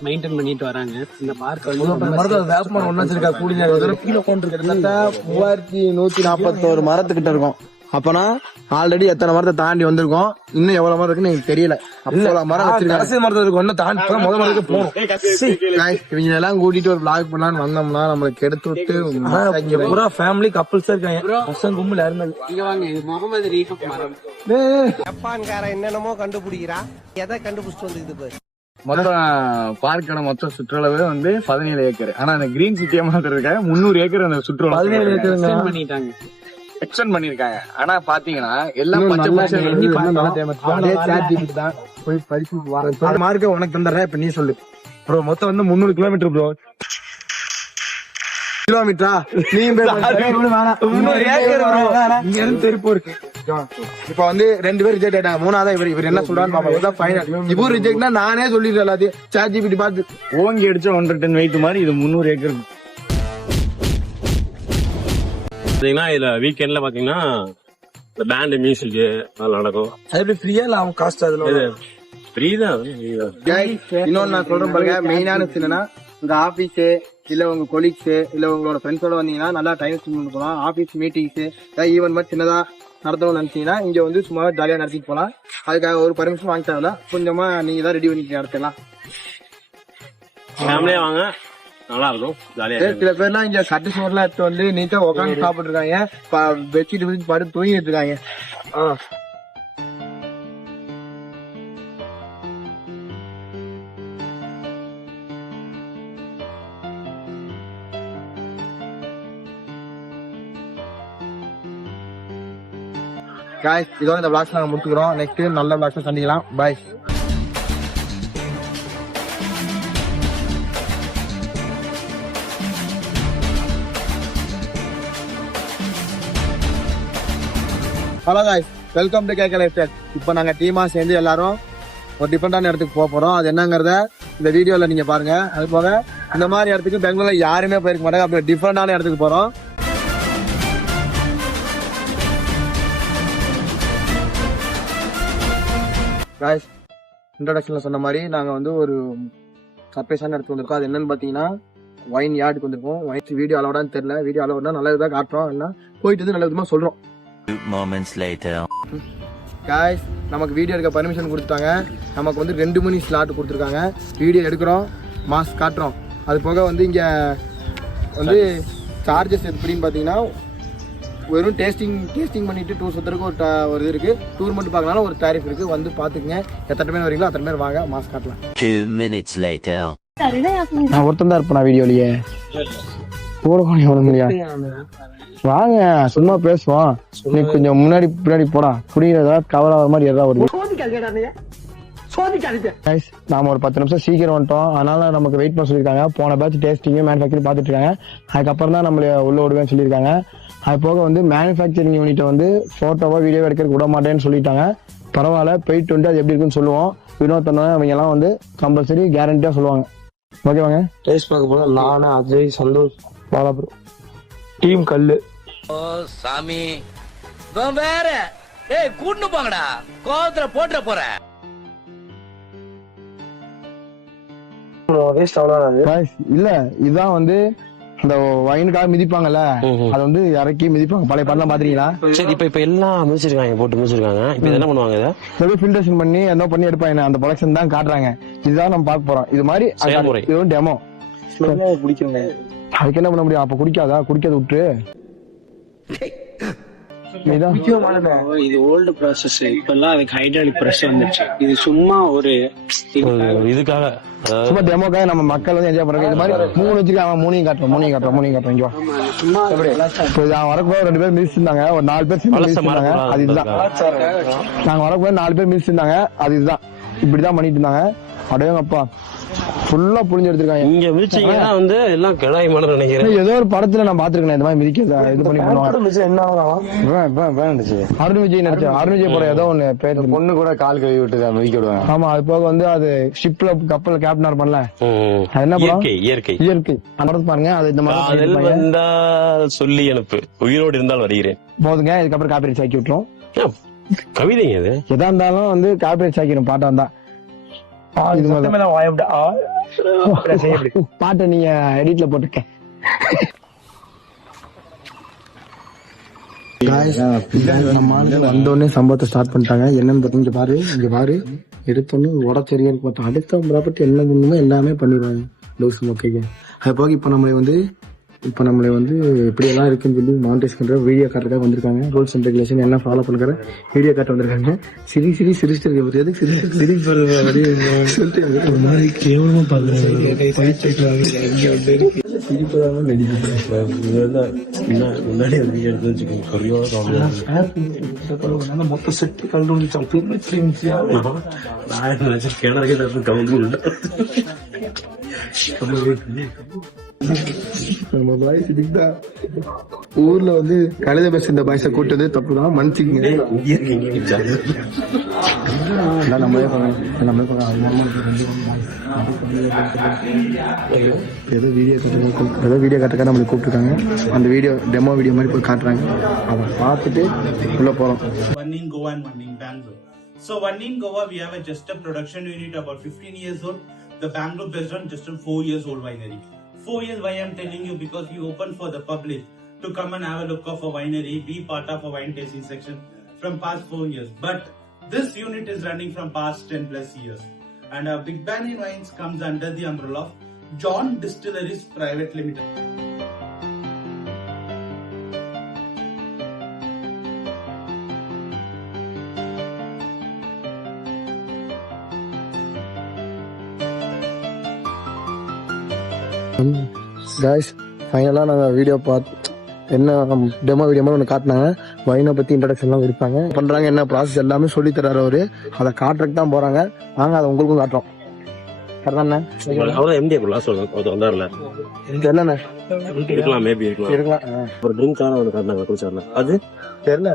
மெயின்டைன் பண்ணிட்டு வராங்க. இந்த பார்க் வந்து வேப்பமரம் ஒண்ணு வச்சிருக்கா. கூடிய கீழே கொண்டு 3141 மரத்துக்கிட்ட இருக்கும். அப்பனா ஆல்ரெடி எத்தனை மரத்தை தாண்டி வந்திருக்கோம். இன்னும் எவ்வளவு மரம் இருக்குன்னு எனக்கு தெரியல. அவ்வளவு மரம் வச்சிருக்காங்க. மரத்துக்கு ஒண்ணு தாண்டி முதல் மரத்துக்கு போகணும். இவங்க எல்லாம் கூட்டிட்டு ஒரு vlog பண்ணலாம்னு வந்தோம்னா நம்மளுக்கு எடுத்து விட்டு பூரா ஃபேமிலி கப்பிள்ஸ் இருக்காங்க. பசங்க கும்பல் யாருமே இங்க வாங்க. இது முகமது ரீஃப் மரம். ஜப்பான்காரன் என்னென்னமோ கண்டுபிடிக்கிறா. எதை கண்டுபிடிச்சிட்டு வந்துக்குது பாரு. மொத்தம் பார்க்கான மொத்தம் சுற்றளவு வந்து 17 ஏக்கர். ஆனா அந்த கிரீன் சிட்டியா மாத்திரக்காக 300 ஏக்கர் அந்த சுற்றுலா 17 ஏக்கர் பண்ணிட்டாங்க. எக்ஸ்டெண்ட் பண்ணிருக்காங்க. ஆனா பாத்தீங்கன்னா எல்லாம் மார்க்க உனக்கு தந்துடுறேன். இப்ப நீ சொல்லு ப்ரோ. மொத்தம் வந்து 300 கிலோமீட்டர் ப்ரோ. கிலோமீட்டரா? நீ திருப்பூர். இப்ப வந்து 2 பேர் ரிஜெக்ட் ஆயிட்டாங்க. 3ஆவது இவர் என்ன சொல்றான்னு பாப்பா. ஃபைனல் இவரு ரிஜெக்ட்னா நானே சொல்லிடுறேன் எல்லாத்தையும். ChatGPT பார்த்து ஓங்கி அடிச்ச 100 டன் வெயிட் மாதிரி இது 300 ஏக்கர். இதுல வீக்கெண்ட்ல பாத்தீங்கன்னா பேண்ட் மியூசிக் அதெல்லாம் நடக்கும். அது ஃப்ரீயா இல்ல அவங்க காஸ்ட்? அதுல ஃப்ரீ தான். இன்னொன்னு நான் சொல்றேன் பாருங்க. மெயினான என்னன்னா உங்க ஆபீஸ் இல்ல உங்க கொலீக்ஸ் இல்ல உங்களோட ஃப்ரெண்ட்ஸோட வந்தீங்கன்னா நல்லா டைம் ஸ்பெண்ட் பண்ணலாம். ஆபீஸ் மீட்டிங்ஸ் ஈவென்ட் மாதிரி சின்னதா நடத்தணும்னு நினைச்சீங்கன்னா இங்க வந்து சும்மா ஜாலியா நடத்திட்டு போலாம். அதுக்காக ஒரு பர்மிஷன் வாங்கி தேவையில்ல, கொஞ்சமா நீங்க தான் ரெடி பண்ணிட்டு நடத்தலாம். ஃபேமிலியா வாங்க, நல்லா இருக்கும், ஜாலியா. சில பேர்லாம் இங்க கட்டு சோறுலாம் எடுத்து வந்து நீட்டா உட்காந்து சாப்பிட்டு இருக்காங்க, பெட்ஷீட் விரிச்சு படுத்து தூங்கிட்டு இருக்காங்க. guys, இதோட இந்த vlogs நாங்க முடிச்சுக்கிறோம். நெக்ஸ்ட் நல்ல vlogs சந்திக்கலாம். Bye. Hello guys, welcome to KK Lifestyle. இப்போ நாங்க டீமா சேர்ந்து எல்லாரும் ஒரு டிஃபரெண்டான இடத்துக்கு போக போறோம். அது என்னங்கறத இந்த வீடியோல நீங்க பாருங்க. அது போக இந்த மாதிரி இடத்துக்கு பெங்களூர்ல யாருமே போயிருக்க மாட்டாங்க. அப்படி டிஃபரெண்டான இடத்துக்கு போறோம். guys, இன்ட்ரோடக்ஷன்ல சொன்ன மாதிரி நாங்க வந்து ஒரு சர்ப்ரைஸான இடத்துக்கு வந்திருக்கோம். அது என்னன்னு பாத்தீங்கன்னா வைன் யார்டுக்கு வந்திருக்கோம். வைன் வீடியோ அலோடான்னு தெரியல, வீடியோ அலோடா நல்ல விதமா காட்டுறோம், என்ன போயிட்டு வந்து நல்ல விதமா சொல்றோம். guys, நமக்கு வீடியோ எடுக்க பர்மிஷன் கொடுத்துட்டாங்க. நமக்கு வந்து 2 மணி ஸ்லாட் கொடுத்துருக்காங்க. வீடியோ எடுக்கிறோம், மாஸ்க் காட்டுறோம். அது போக வந்து இங்க வந்து சார்ஜஸ் எப்படின்னு பாத்தீங்கன்னா வெறும் டேஸ்டிங் பண்ணிட்டு டூர் சுத்துறதுக்கு ஒரு இது இருக்கு. டூர் மட்டும் பார்க்கனால ஒரு டாரிஃப் இருக்கு. வந்து பாத்துக்கங்க. எத்தனை பேர் வரீங்களோ அத்தனை பேர் வாங்க, மாஸ்க் காட்டலாம். 2 minutes later. நான் ஒருத்தன் தான் இருப்பேன் வீடியோலயே. வாங்க சும்மா பேசுவோம். நீ கொஞ்சம் முன்னாடி பின்னாடி போடா. புரியுறதா? கவர் ஆகிற மாதிரி எதாவது வருது. நாம ஒரு 10 நிமிஷம் சீக்கிரம் வந்துட்டோம். அதனால நமக்கு வெயிட் பண்ண சொல்லியிருக்காங்க. போன பேட்ச் டேஸ்டிங் மேனுஃபேக்சரிங் பார்த்துட்டு இருக்காங்க. அதுக்கப்புறம் தான் நம்மள உள்ள விடுவேன்னு சொல்லியிருக்காங்க. அது போக வந்து மேனுஃபேக்சரிங் யூனிட் வந்து போட்டோவா வீடியோ எடுக்க விட மாட்டேன்னு சொல்லிட்டாங்க. பரவாயில்ல, போயிட்டு வந்து அது எப்படி இருக்குன்னு சொல்லுவோம். வினோத் அவங்க எல்லாம் வந்து கம்பல்சரி கேரண்டியா சொல்லுவாங்க. ஓகேவாங்க. டேஸ்ட் பார்க்க போல நானு, அஜய், சந்தோஷ், பாலாபுரு, டீம் கல்லு. சாமி வேற கூட்டு போங்கடா, கோவத்துல போட்டுற போறேன். இல்ல இதுதான் வந்து இந்த வைனுக்காக மிதிப்பாங்கல்ல, அது வந்து இறக்கி மிதிப்பாங்க. பழைய படம் பாத்தீங்களா? சரி, இப்ப எல்லாம் முடிச்சிருக்காங்க, போட்டு முடிச்சிருக்காங்க. இப்ப என்ன பண்ணுவாங்க? இதை ஃபில்டரேஷன் பண்ணி என்ன பண்ணி எடுப்பாங்க. அந்த ப்ரொடக்ஷன் தான் காட்டுறாங்க. இதுதான் நம்ம பார்க்க போறோம். இது மாதிரி இது டெமோ. அதுக்கு என்ன பண்ண முடியும்? அப்ப குடிக்காதா? குடிக்காத விட்டு. இது ஓல்டு ப்ராசஸ். இப்பெல்லாம் அதுக்கு ஹைட்ராலிக் பிரஸ் வந்துருச்சு. இது சும்மா ஒரு இதுக்காக சும்மா டெமோக்காக நம்ம மக்கள் வந்து என்ஜாய் பண்றாங்க. இது மாதிரி 3 வச்சிருக்காங்க. அவன் மூணையும் காட்டுறோம். இங்க சும்மா வரப்போ 2 பேர் மிதிச்சிருந்தாங்க. ஒரு 4 பேர் மிதிச்சிருந்தாங்க. அது இதுதான். நாங்க வரப்போ 4 பேர் மிதிச்சிருந்தாங்க. அது இதுதான். இப்படிதான் பண்ணிட்டு இருந்தாங்க. அடையங்கப்பா ஃபுல்லா புளிஞ்சு எடுத்துருக்காங்க. இங்க மிதிச்சீங்கன்னா வந்து எல்லாம் கிடாயமான நினைக்கிறேன். ஏதோ ஒரு படத்துல நான் பாத்துருக்கேன் இந்த மாதிரி மிதிக்கிறதா இது பண்ணி பண்ணுவாங்க. அருண் விஜய் நடிச்ச அருண் விஜய் படம் ஏதோ ஒண்ணு பேர் பொண்ணு கூட கால் கழுவி விட்டு மிதிக்க விடுவாங்க. ஆமா, அது போக வந்து அது ஷிப்ல கப்பல் கேப்டனர் பண்ணல. அது என்ன படம்? இயற்கை. அந்த படத்தை பாருங்க. அது இந்த மாதிரி சொல்லி அனுப்பு, உயிரோடு இருந்தால் வருகிறேன். போதுங்க. இதுக்கப்புறம் காப்பிரைட் ஆக்கி விட்டுரும். கவிதைங்க இது. எதா இருந்தாலும் வந்து காப்பிரைட் ஆக்கிடும். பாட்டா இருந்தா பாட்டை நீங்க எடிட்ல போட்டுக்க. வந்தோடனே சம்பவத்தை ஸ்டார்ட் பண்ணிட்டாங்க. என்னன்னு பாத்தீங்க, இங்க பாரு எடுத்தோன்னு உடச்சரியா பார்த்தோம். அடுத்த ப்ராப்பர்ட்டி என்ன பண்ணுமோ எல்லாமே பண்ணிடுவாங்க லூஸ் மொக்கைக்கு. அது போக இப்ப நம்மளை வந்து இப்படியெல்லாம் இருக்குன்னு சொல்லி மானிட்டைஸ் பண்ற வீடியோ காட்டுறதுக்காக வந்திருக்காங்க. ரூல்ஸ் அண்ட் ரெகுலேஷன் என்ன ஃபாலோ பண்ணுற வீடியோ காட்ட வந்திருக்காங்க. சிரிச்சிட்டு எதுக்கு சிரி கேவலமா பாக்குறேன். மொத்த செட்டு ஊர்ல வந்து கழுத பஸ் இந்த பாய்ஸ கூட்டது தப்புதான், மன்னிச்சுக்கங்க. ஏதோ வீடியோ கட்டுறதுக்காக நம்மளை கூப்பிட்டுருக்காங்க. அந்த வீடியோ டெமோ வீடியோ மாதிரி போய் காட்டுறாங்க. அதை பார்த்துட்டு உள்ள போறோம். One in Goa and one in Bangalore. So one in Goa we have just a production unit about 15 years old. The Bangalore based on just a 4 years old winery. 4 years, why I'm telling you, because we open for the public to come and have a look of a winery, be part of a wine tasting section. from past 4 years. But this unit is running from past 10 plus years. And Big Banyan Wines comes under the umbrella of John Distilleries Private Limited. guys ஃபைனலாக நாங்கள் video என்ன demo video மாதிரி ஒன்று காட்டினாங்க. வைனை பற்றி இன்ட்ரடக்ஷன்லாம் கொடுப்பாங்க பண்ணுறாங்க, என்ன ப்ராசஸ் எல்லாமே சொல்லி தர்றாரு அவரு. அதை காட்டுறதுக்கு தான் போகிறாங்க. நாங்கள் அதை உங்களுக்கும் காட்டுறோம். கரெக்டாண்ணே? அவ்வளோ எம்டி வந்தார்ல தெரியலண்ணே, இருக்கலாம், மேபி இருக்கலாம். ஒரு ட்ரிங்கான ஒன்று காட்டினாங்க, குடிச்சாருல அது தெரியல.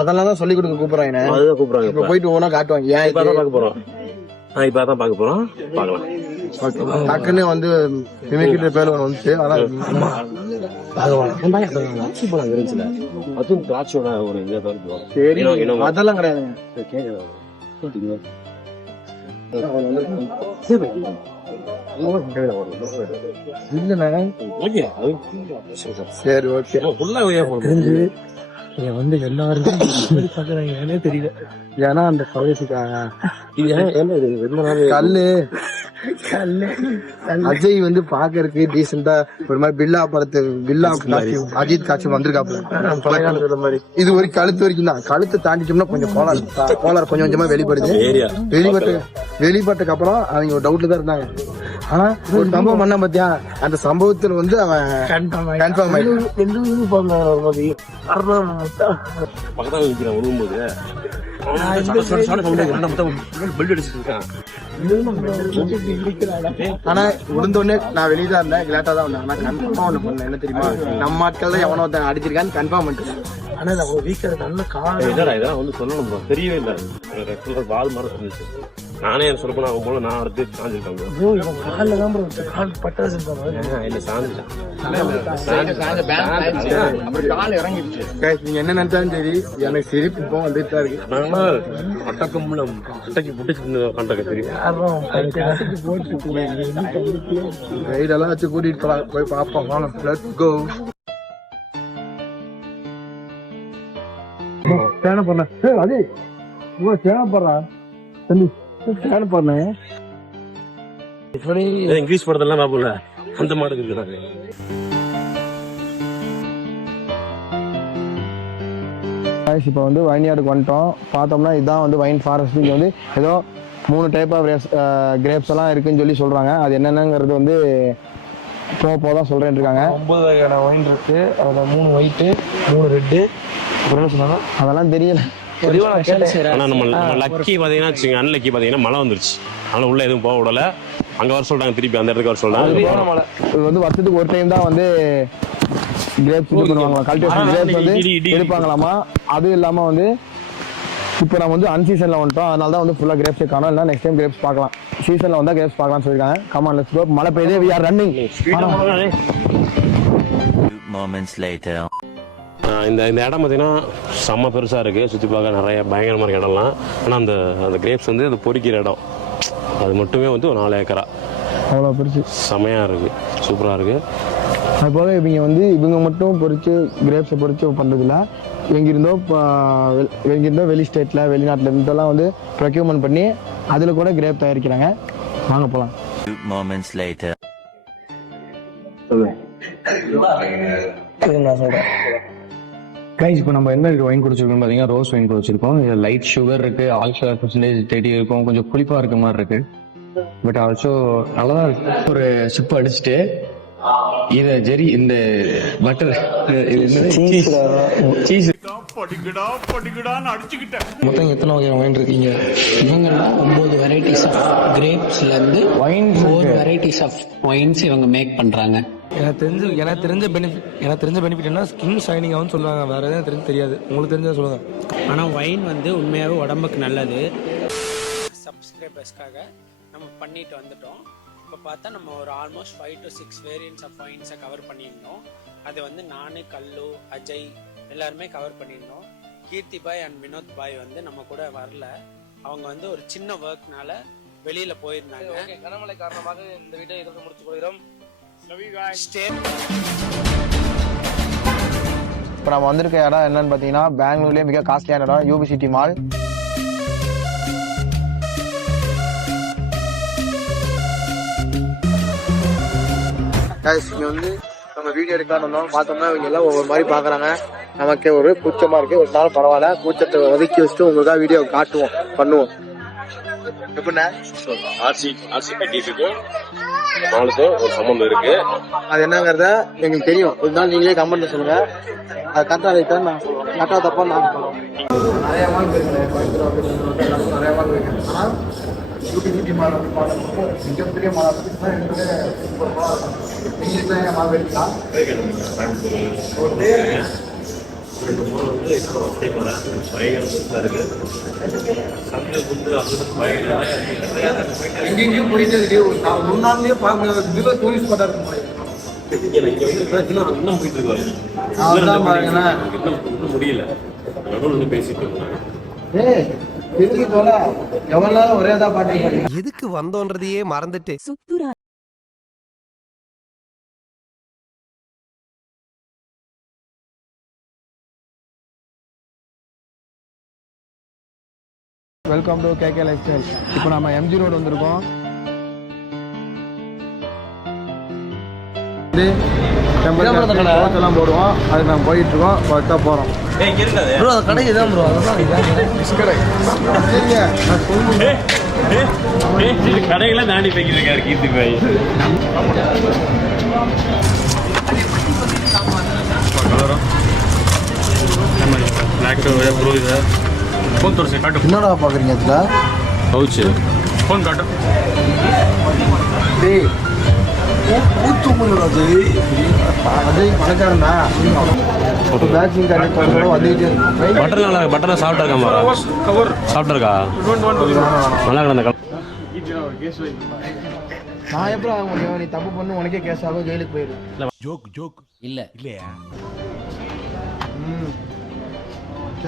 அதெல்லாம் தான் சொல்லி கொடுக்க கூப்பிட்றாங்க. அதுதான் கூப்பிடுறாங்க. இப்போ போயிட்டு ஒவ்வொன்றா காட்டுவாங்க. ஏன் இப்போ தான் பார்க்க போகிறோம். இப்போ தான் பார்க்க போகிறோம், பார்க்கலாம். டக்குன்னு வந்து மிமிக்கிற பேர் ஒன்று வந்துச்சு. அதுவும் திராட்சையோட ஒரு அதெல்லாம் கிடையாதுங்க. சரி, ஓகே. வந்து எல்லாருக்கும் பாக்குறாங்க தெரியல. ஏன்னா அந்த கல்லு அஜய் வந்து பாக்குறதுக்கு டீசெண்டா ஒரு மாதிரி பில்லா அஜித் காட்சி வந்திருக்காப்ல. இது ஒரு கழுத்து வரைக்கும் தான். கழுத்தை தாண்டிட்டோம்னா கொஞ்சம் கோளாறு கொஞ்சம் கொஞ்சமா வெளிப்பட்டதுக்கு அப்புறம் அவங்க ஒரு டவுட்ல தான் இருந்தாங்க. ஆனா ஒரு சம்பவம் பண்ண பாத்தியா, அந்த சம்பவத்துல வந்து அவன் கன்ஃபார்ம் ஆனா விழுந்தோடனே நான் வெளியதான் இருந்தேன், லேட்டா தான் வந்தேன். ஆனா கன்ஃபார்மா ஒண்ணு பண்ணேன். என்ன தெரியுமா, நம்ம ஆட்கள் தான் எவனோ ஒருத்தன் அடிச்சிருக்கான்னு கன்ஃபார்ம் பண்ணிட்டேன். ஆனா அவங்க வீக்கர் நல்ல இதெல்லாம் வந்து சொல்லணும், தெரியவே இல்லை. வால் மாதிரி இருந்துச்சு. நானே சொல்லப்போனா அவங்க போல நான் அடுத்து சாஞ்சிருக்காங்க. நீங்க என்ன நினைச்சாலும் சரி, எனக்கு சிரிப்பு இப்போ வந்துட்டு இருக்கு. கைடெல்லாம் வச்சு கூட்டிட்டு போலாம், போய் பார்ப்போம். Let's go. சேன பண்ண அதே சேன போடுறா தம்பி, சேன பண்ண இங்கிலீஷ் படத்தெல்லாம் பாப்போம்ல, அந்த மாட்டுக்கு இருக்கிறாங்க. இப்போ வந்து வைன்யார்டுக்கு வந்துட்டோம். பார்த்தோம்னா இதுதான் வந்து வைன் ஃபாரஸ்ட். இங்கே வந்து ஏதோ 3 டைப் ஆஃப் கிரேப்ஸ் எல்லாம் இருக்குன்னு சொல்லி சொல்றாங்க. அது என்னென்னங்கிறது வந்து போதான் சொல்றேன்னு இருக்காங்க. 9 வகையான வைன் இருக்கு. அதில் 3 ஒயிட்டு, 3 ரெட்டு, சொன்னாங்க. அதெல்லாம் தெரியல. ஆனா நம்ம லக்கி பாத்தீங்கன்னா, அன்லக்கி பாத்தீங்கன்னா மழை வந்துருச்சு. அதனால உள்ள எதுவும் போக விடல. அங்க வர சொல்றாங்க, திருப்பி அந்த இடத்துக்கு வர சொல்றாங்க. இது வந்து வருஷத்துக்கு ஒரு டைம் தான் வந்து கிரேப்ஸ் இது பண்ணுவாங்க. கல்டிவேஷன் கிரேப்ஸ் வந்து எடுப்பாங்களாமா. அதுவும் இல்லாம வந்து இப்போ நம்ம வந்து அன்சீசன்ல வந்துட்டோம். அதனால தான் வந்து ஃபுல்லா கிரேப்ஸே காணோம். இல்லை நெக்ஸ்ட் டைம் கிரேப்ஸ் பார்க்கலாம். சீசன்ல வந்தா கிரேப்ஸ் பார்க்கலாம்னு சொல்லிருக்காங்க. Come on let's go. மழை பெய்யுது, we are running. இந்த இடம் பார்த்தீங்கன்னா செம்ம பெருசாக இருக்குது. சுற்றி பார்க்க நிறைய பயங்கரமாக இருக்க இடம்லாம். ஆனால் அந்த கிரேப்ஸ் வந்து அது பொறிக்கிற இடம் அது மட்டுமே வந்து ஒரு 4 ஏக்கரா. அவ்வளோ பெருசு, செமையாக இருக்குது, சூப்பராக இருக்குது. அது போக இவங்க மட்டும் பொறிச்சு கிரேப்ஸை பொறிச்சு பண்ணுறதில்ல. எங்கிருந்தோ வெளி ஸ்டேட்டில் வெளிநாட்டில் இருந்தெல்லாம் வந்து ப்ரொக்யூர்மெண்ட் பண்ணி அதில் கூட கிரேப் தயாரிக்கிறாங்க. வாங்க போகலாம். நான் சொல்கிறேன் கைஸ், இப்போ நம்ம என்ன ஒயின் குடிச்சிருக்கோம் பார்த்தீங்கன்னா, ரோஸ் ஒயின் குடிச்சிருக்கோம். இதில் லைட் சுகர் இருக்கு, ஆல்கஹால் பர்சன்டேஜ் 30 இருக்கும். கொஞ்சம் புளிப்பாக இருக்க மாதிரி இருக்கு. பட் ஆல்சோ நல்லா தான் இருக்கு. ஒரு சிப் அடிச்சுட்டு இதை ஜெரி இந்த பட்டர் சீஸ் மொத்தம் எத்தனை வகையான ஒயின் இருக்கீங்க? இவங்கெல்லாம் 9 வெரைட்டிஸ் ஆஃப் கிரேப்ஸ்லேருந்து ஒயின் 4 வெரைட்டிஸ் ஆஃப் ஒயின்ஸ் இவங்க மேக் பண்ணுறாங்க. எனக்கு தெரிஞ்ச பெனிஃபிட் என்ன, ஸ்கின் ஷைனிங் ஆகும்னு சொல்லுவாங்க. வேற எதாவது தெரியாது. உங்களுக்கு தெரிஞ்சா சொல்லுங்க. ஆனால் ஒயின் வந்து உண்மையாகவே உடம்புக்கு நல்லது. சப்ஸ்கிரைபர்ஸ்க்காக நம்ம பண்ணிட்டு வந்துட்டோம். இப்போ பார்த்தா நம்ம ஒரு ஆல்மோஸ்ட் 5 to 6 வேரியன்ட்ஸ் ஆஃப் ஒயின்ஸை கவர் பண்ணியிருந்தோம். அது வந்து நான், கல்லு, அஜய் எல்லாருமே கவர் பண்ணியிருந்தோம். கீர்த்தி பாய் அண்ட் வினோத் பாய் வந்து நம்ம கூட வரல. அவங்க வந்து ஒரு சின்ன ஒர்க்னால வெளியில் போயிருந்தாங்க. கனமழை காரணமாக இந்த வீடியோ இதோட முடிச்சு போகிறோம். இப்போ நம்ம வந்திருக்க இடம் என்னன்னு பார்த்தீங்கன்னா பெங்களூர்லேயே மிக காஸ்ட்லியான இடம் யூபி சிட்டி மால். இங்கே வந்து நம்ம வீடியோ எடுக்கலாம்னு வந்தோம். பார்த்தோம்னா இவங்க எல்லாம் ஒவ்வொரு மாதிரி பார்க்குறாங்க. நமக்கு ஒரு கூச்சமாக இருக்குது. ஒரு நாள் பரவாயில்ல, கூச்சத்தை ஒதுக்கி வச்சுட்டு உங்களுக்காக வீடியோ காட்டுவோம், பண்ணுவோம். எப்படின்னா ஒரு சம்பந்தம் இருக்கு. அது என்னங்கிறத எங்களுக்கு தெரியும். ஒரு நாள் நீங்களே கமெண்ட்ல சொல்லுங்க. அது கரெக்டாக வைக்க நான் கரெக்டாக தப்பா நான் சொல்லுவோம். நிறைய மால் நிறைய மால் இருக்கு. ஆனால் யூடியூபிட்டி மால் வந்து பார்த்தோம்னா மிகப்பெரிய மால் மால் இருக்கலாம். எங்கெங்கேயும் போயிட்டு முன்னாடியே பார்க்க டூரிஸ்ட் ஸ்பாட்டா இருக்கும். எதுக்கு வந்தோன்றதையே மறந்துட்டு welcome to KK Lifestyle. இப்போ நம்ம எம்ஜி ரோடு வந்திருக்கோம். எல்லாம் போடுவோம். அதுக்கு நம்ம போயிட்டு இருக்கோம். பார்த்தா போறோம். கடை இதான் ப்ரோ. கடைகளை தாண்டி போய்க்கிட்டு கீர்த்தி பாய். என்னடா பாக்குறீங்க இதுல? பவுச்சு ஃபோன் காட்டு. பணக்காரனா பட்டர் சாப்பிட்டா இருக்கா சாப்பிட்டா நல்லா கிடந்த. நான் எப்படி ஆக முடியும்? நீ தப்பு பண்ணு, உனக்கே கேஸ் ஆகும், ஜெயிலுக்கு போயிடு. ஜோக் ஜோக் இல்ல இல்லையா?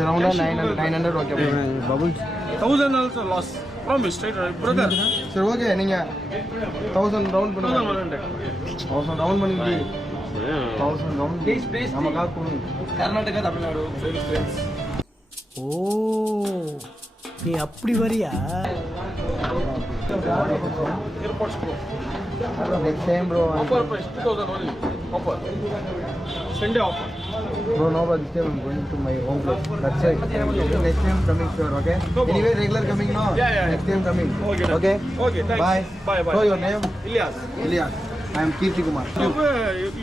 அரௌண்டா 900 okay. Bubbles 1000 also loss promise straight brother. சரி ஓகே, நீங்க 1000 ரவுண்ட் பண்ணுங்க. 1000 ரவுண்ட் பண்ணிட்டு 1000 ரவுண்ட் ப்ளீஸ் நமக்காக கொடுங்க. கர்நாடகா தமிழ்நாடு ஃப்ரெண்ட்ஸ். ஓ நீ அப்படி வரியா? Next time bro Offer price 2000 only. Offer. Sunday offer. Bro, no, but this time I'm going to my home place. That's it. Next time coming sure, okay? Anyway, regular coming, no? Yeah. Next time coming. Okay. Okay? Okay, thanks. Bye. Bye. So your name? Ilyas. Ilyas. I am Kirti Kumar.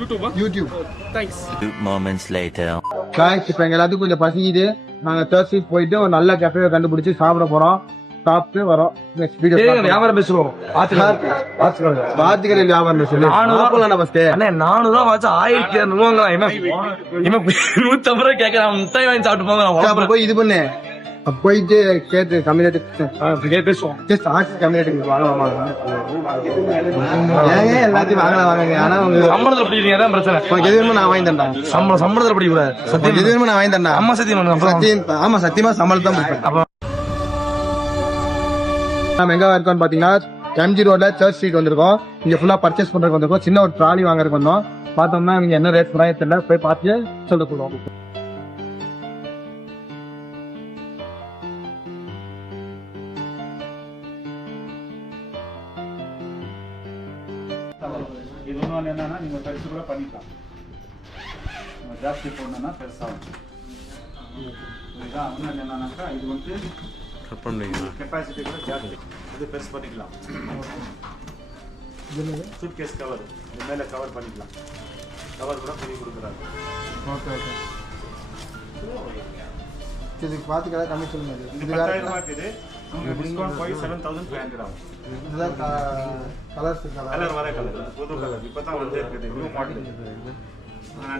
YouTube. YouTube. Thanks. 2 moments later. Guys, இப்போ எங்க எல்லாத்துக்கும் கொஞ்சம் பசிக்குது. நாங்க church street போயிட்டு ஒரு நல்ல cafe கண்டுபிடிச்சு சாப்பிட போறோம். சாப்பிட்டு வரோம். நெக்ஸ்ட் வீடியோ வியாபாரம் பேசுவோம். பாத்துக்கிறேன் வியாபாரம் சொல்லி 400 ஃபர்ஸ்ட். அண்ணே 400 வாச்சு 1200 இவன் 150 ரூபாய் கேக்குறான். முட்டை வாங்கி சாப்பிட்டு போங்க. அப்புறம் போய் இது பண்ணு. போயிட்டு கேட்டு கம்யூனிட்டி பேசுவோம். ஜஸ்ட் ஆக்ஸ் கம்யூனிட்டி வாங்கலாமா? ஏங்க எல்லாத்தையும் வாங்க. ஆனா உங்க சம்பளத்துல பிடிக்கிறீங்க தான் பிரச்சனை. உனக்கு எது வேணுமோ நான் வாங்கி தரேன்டா. சம்பளத்துல பிடிக்க கூடாது. சத்தியம் எது வேணுமோ நான் வாங்கி தரேன்டா. அம்மா சத்தியம். ஆமா சத்தியமா சம்பளம் தான் பிடிப்பேன். நம்ம எங்க இருக்கோம்னு பாத்தீங்கன்னா எம்ஜி ரோட்ல சர்ச் ஸ்ட்ரீட் வந்திருக்கோம். இங்க ஃபுல்லா பர்ச்சேஸ் பண்றதுக்கு வந்திருக்கோம். சின்ன ஒரு ட்ராலி வாங்குறதுக்கு வந்தோம். பார்த்தோம்னா இவங்க என்ன ரேட் பண்ணாங்க தெரியல. போய் பார்த்து சொல்ல சொல்லுவோம். இது ஒன்று என்னன்னா நீங்க பெருசு கூட பண்ணிக்கலாம். ஜாஸ்தி போடணும்னா பெருசாகும். இதுதான் ஒன்று என்னன்னாக்கா இது வந்து கெப்பாசிட்டி கூட ஜாஸ்தி. இது பெருசு பண்ணிக்கலாம். சூட் கேஸ் கவர் இது மேலே கவர் பண்ணிக்கலாம். கவர் கூட பண்ணி கொடுக்குறாங்க. ஓகே. இதுக்கு பார்த்துக்கலாம் கம்மி சொல்லுங்க. இது 10,000 ரூபாய்க்கு இது உங்களுக்கு டிஸ்கவுண்ட் போய் 7,500 ஆகும். இதுதான் கலர்ஸ் கலர் வர கலர் புது கலர் இப்போ தான் வந்து இருக்குது. New model.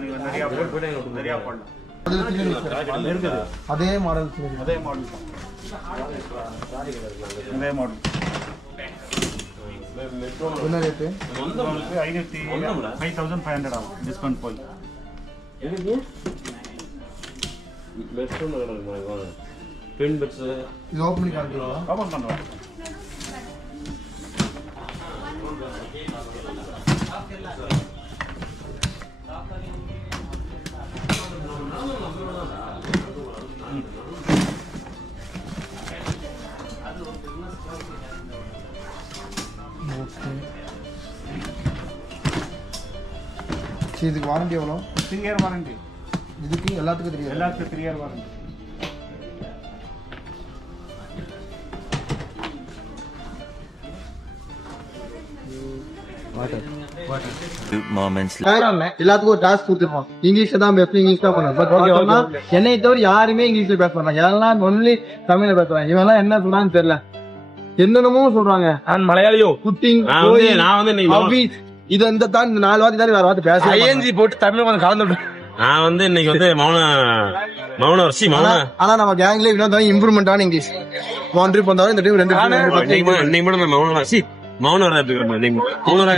நீங்கள் நிறையா போடலாம். அதே மாடல் அதே மாடல் என்ன ரேட்டு? 5,500 ஆகும் டிஸ்கவுண்ட் போய். பென் பெட்ஸ் இது ஓப்பன் பண்ணி காட்டுறீங்களா? ஓப்பன் பண்ணுறோம். இதுக்கு வாரண்டி எவ்வளோ? 3 year வாரண்டி. இதுக்கு எல்லாத்துக்கும் தெரியும். எல்லாத்துக்கும் 3 year வாரண்டி. எல்லாத்துக்கும் ஒரு டாஸ்க் கொடுத்துருப்போம். இங்கிலீஷ்ல தான் பேசணும், இங்கிலீஷ் தான் பண்ணணும். பட் என்னை தவிர யாருமே இங்கிலீஷ்ல பேச மாட்டாங்க. எல்லாம் ஒன்லி தமிழ்ல பேசுறாங்க. இவெல்லாம் என்ன சொல்றான்னு தெரியல, என்னென்னமோ சொல்றாங்க. மலையாளியோ குட்டிங் நான் வந்து இது இந்த தான் இந்த 4 வார்த்தை தான் வேற வார்த்தை பேச ஐஎன்ஜி போட்டு தமிழ் கொஞ்சம் கலந்து நான் வந்து இன்னைக்கு வந்து மௌன ஆனா நம்ம கேங்ல இன்னும் இம்ப்ரூவ்மெண்ட் ஆன இங்கிலீஷ் 1 ட்ரிப் வந்தாலும் இந்த டைம் 2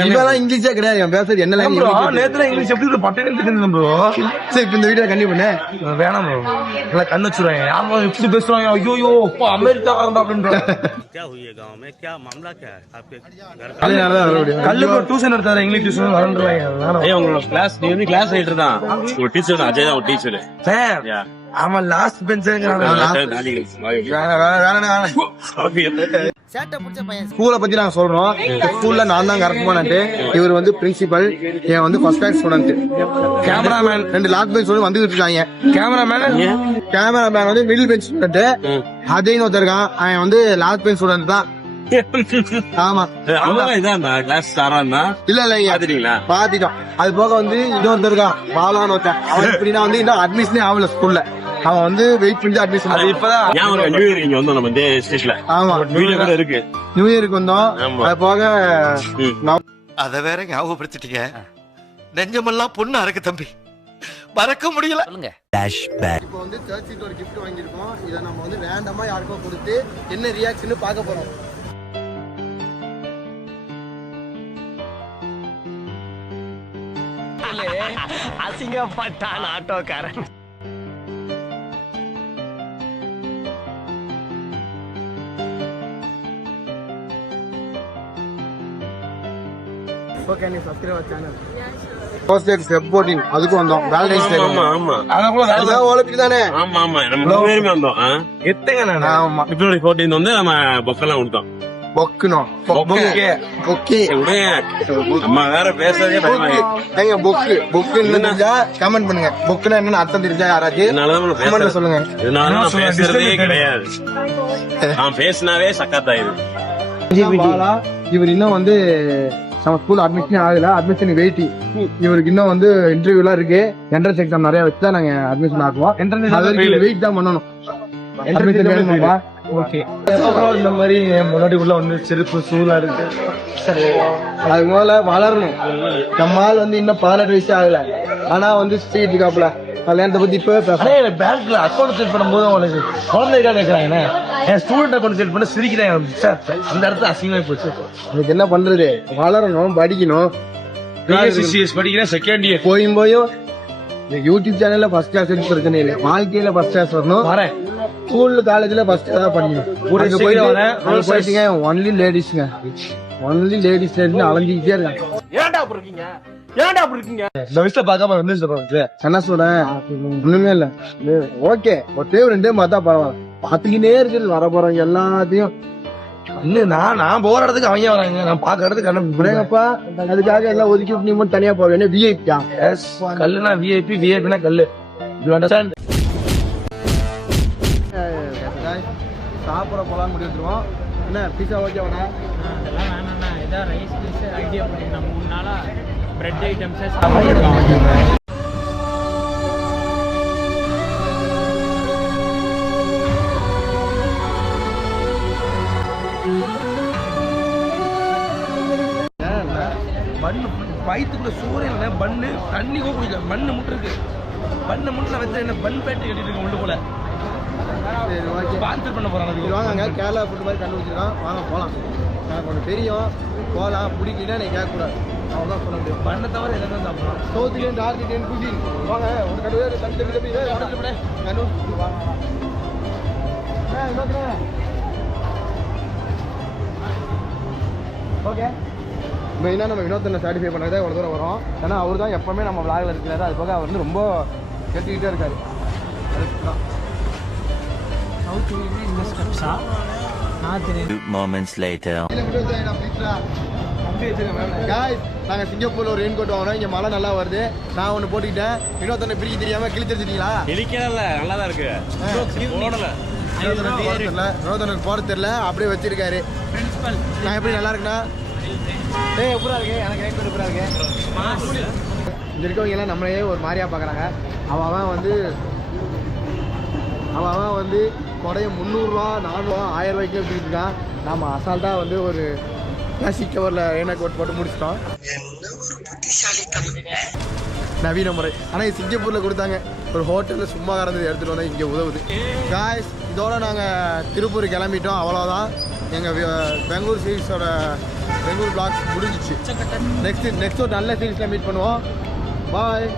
இதெல்லாம் இங்கிலீஷே கிடையாது. என் பேசுறது என்ன இங்கிலீஷ் எப்படி பட்டன் ப்ரோ. சரி இப்ப இந்த வீடியோ கண்டிப்பா பண்ணு வேணாம் ப்ரோ. எல்லாம் கண்ணு வச்சுருவாங்க. யாரும் எப்படி பேசுறாங்க, ஐயோ அப்பா அமெரிக்கா அப்படின்ற கல்லுக்கு டியூஷன் எடுத்தாரு, இங்கிலீஷ் டியூஷன் வரன்றாங்க. உங்களோட கிளாஸ் நீ வந்து கிளாஸ் ரைட்டர் தான், ஒரு டீச்சர் தான், அஜய் தான் ஒரு டீச்சர். ஆமா லாஸ்ட் பெஞ்ச் ஸ்கூலை பத்தி நாங்க சொல்றோம். ஸ்கூல்ல நான் தான் கரெக்ட் பண்ணட்டு, இவர் வந்து பிரின்சிபல், இவன் வந்து first class student. Cameraman 2 last bench student வந்துட்டு இருக்காங்க. கேமராமேன் வந்து மிடில் பெஞ்ச் ஸ்டூடெண்ட். அஜய்னு ஒருத்தர் இருக்கான், அவன் வந்து லாஸ்ட் பெஞ்ச் ஸ்டூடெண்ட் தான். ஆமா இல்ல பாத்திட்டோம். அது போக வந்து இன்னொருத்தர் இருக்கான், பாலான்னு ஒருத்தன். அவன் எப்படின்னா வந்து இன்னும் அட்மிஷனே ஆகல ஸ்கூல்ல. அவன் வந்து வெயிட் பண்ணி அட்மிஷன். ஆமா இருக்கு, நியூ இயருக்கு வந்தோம். அது போக அத வேற ஞாபகப்படுத்திட்டீங்க. நெஞ்சமெல்லாம் பொண்ணு அறக்கு தம்பி, மறக்க முடியல. இப்போ வந்து சர்ச் சீட் ஒரு கிஃப்ட் வாங்கியிருக்கோம். இதை நம்ம வந்து ரேண்டமா யாருக்கோ கொடுத்து என்ன ரியாக்ஷன் பார்க்க போறோம். அசிங்கப்பட்டான் ஆட்டோக்காரன். ஓகே, நீ subscribe channel first day step 14 அதுக்கு வந்தோம். வேலண்டைன்ஸ் டே. ஆமா ஆமா அத ஓலப்பி தானே. ஆமா ஆமா நம்ம பேருமே வந்தோம். எத்தங்க நானா. ஆமா பிப்ரவரி 14 வந்து நம்ம பொக்கெல்லாம் கொடுத்தோம். பொக்குனோ பொக்கே பொக்கே அம்மா வேற பேசவே பயமாயி. ஏங்க பொக்குன்னு தெரிஞ்சா கமெண்ட் பண்ணுங்க. பொக்குனா என்னன்னு அர்த்தம் தெரிஞ்சா யாராச்சும் கமெண்ட்ல சொல்லுங்க. இதனால நான் பேசுறதே கிடையாது. நான் பேசினாவே சக்கத்தாயிரு. இவர் இன்னும் வந்து நம்ம ஸ்கூல் அட்மிஷன் ஆகல, அட்மிஷன் வெயிட்டிங். இவருக்கு இன்னும் வந்து இன்டர்வியூ எல்லாம் இருக்கு. என்ட்ரன்ஸ் எக்ஸாம் நிறைய வச்சு தான் நாங்க அட்மிஷன் ஆக்குவோம். வெயிட் தான் பண்ணணும். ஓகே, இந்த மாதிரி முன்னாடி உள்ள வந்து செருப்பு சூழலா இருக்கு. அது முதல்ல வளரணும். நம்மால் வந்து இன்னும் 18 வயசு ஆகல, ஆனா வந்து ஸ்ட்ரீட் இருக்காப்புல. கல்யாணத்தை பத்தி இப்ப பேங்க்ல அக்கௌண்ட் செட் பண்ணும்போது உங்களுக்கு குழந்தைக்கா கேட்கறாங்க. என் ஸ்டூடெண்ட் அக்கௌண்ட் செட் பண்ண சிரிக்கிறேன் சார். அந்த இடத்துல அசிங்கமாயி போச்சு. அதுக்கு என்ன பண்றது, வளரணும், படிக்கணும். படிக்கிறேன் செகண்ட் இயர் போயும் யூடியூப் சேனல்ல ஃபர்ஸ்ட் கிளாஸ் எடுத்து பிரச்சனை இல்லை. வாழ்க்கையில ஃபர்ஸ்ட் கிளாஸ் வரணும். ஸ்கூல்ல காலேஜ்ல ஃபர்ஸ்ட் தான் பண்ணிடுங்க. ஒன்லி லேடிஸ்ங்க, ஒன்லி லேடிஸ் அலைஞ்சிக்கிட்டே இருக்காங்க. ஏன்டா அப்படி இருக்கீங்க, ஏன்டா அப்படி இருக்கீங்க? இந்த விஷயத்த பார்க்காம வந்து என்ன சொல்றேன், ஒண்ணுமே இல்ல. ஓகே, ஒரே 2 பார்த்தா பரவாயில்ல. பாத்துக்கிட்டே இருக்குது வர போறவங்க எல்லாத்தையும். இன்னும் நான் போற இடத்துக்கு அவங்க வராங்க, நான் பாக்குற இடத்துக்கு விடுங்கப்பா. அதுக்காக எல்லாம் ஒதுக்கி நீ மட்டும் தனியா போக வேண்டிய விஐபி கல்லுனா விஐபி, விஐபினா கல்லு. சாப்பிட போலான்னு முடிவு எடுத்துருவோம். என்ன பீஸா ஓகேவாண்ணா? அதெல்லாம் வேணாண்ணா, ஏதாவது ரைஸ் பீஸ் ஐடியா பண்ணிருந்தோம். 3 நாளா பிரெட் ஐட்டம்ஸே சாப்பிட்டுருக்கோம். பண்ணு வயிற்றுக்குள்ள சூரியன்ல பண்ணு தண்ணி கூட குடிக்கல. பண்ணு முட்டை இருக்கு, பண்ணு முட்டை வச்சு என்ன பன் பேட்டு கட்டிட்டு இருக்க உள்ள போல. ஸ்பான்சர் பண்ண போறாங்க. வாங்க, கேரளா ஃபுட் மாதிரி கண்டுபிடிச்சிருக்கான். வாங்க போலாம். எனக்கு ஒன்று தெரியும், போகலாம். பிடிக்கலன்னா நீ கேட்கக்கூடாது. அவ்வளோதான் சொல்ல முடியும். பண்ணை தவிர எல்லாம் சாப்பிடலாம். South Indian, north Indian cuisine. வாங்க ஒரு கடவுள் தம்பி ஓகே. மெயினாக நம்ம வினோத்தனை சாட்டிஃபை பண்ணுறதே ஒரு தூரம் வரும். ஏன்னா அவர் தான் எப்போவுமே நம்ம விளாகில் இருக்கிறாரு. அது போக அவர் வந்து ரொம்ப கேட்டுக்கிட்டே இருக்காரு. அதுதான் சவுத் இந்தியன் இந்த ஸ்டெப்ஸா நான் தெரியும். Moments later. காய்ஸ் நாங்கள் சிங்கப்பூரில் ஒரு ரெயின் கோட் வாங்கினோம். இங்கே மழை நல்லா வருது. நான் ஒன்று போட்டுக்கிட்டேன். இன்னொருத்தனை பிரிக்க தெரியாமல் கிழிச்சிருச்சிட்டீங்களா? இடிக்கல, நல்லா தான் இருக்கு. போடல. இன்னொருத்தனுக்கு போட தெரியல, அப்படியே வச்சிருக்காரு. நான் எப்படி நல்லா இருக்குண்ணா? எப்படா இருக்கு? எனக்கு ரெயின் கோட் எப்படா இருக்கு? இங்கே இருக்கவங்க எல்லாம் நம்மளையே ஒரு மாதிரியா பார்க்குறாங்க. அவன் வந்து கொடையை 300 ரூபா 400 ரூபா 1000 ரூபாய்க்கு எடுத்துக்கிட்டு இருக்கான். நாம அசால்ட்டாக வந்து ஒரு பிளாஸ்டிக் கவரில் ரெயின் கோட் போட்டு முடிச்சிட்டோம். நவீன முறை. ஆனால் இது சிங்கப்பூரில் கொடுத்தாங்க. ஒரு ஹோட்டலில் சும்மா கறந்தது எடுத்துகிட்டு வந்தால் இங்கே உதவுது. காய்ஸ் இதோட நாங்கள் திருப்பூர் கிளம்பிட்டோம். அவ்வளோதான். எங்கள் பெங்களூர் சீரீஸோட பெங்களூர் பிளாக்ஸ் முடிஞ்சிச்சு. நெக்ஸ்ட் ஒரு நல்ல சீரீஸில் மீட் பண்ணுவோம். பாய்.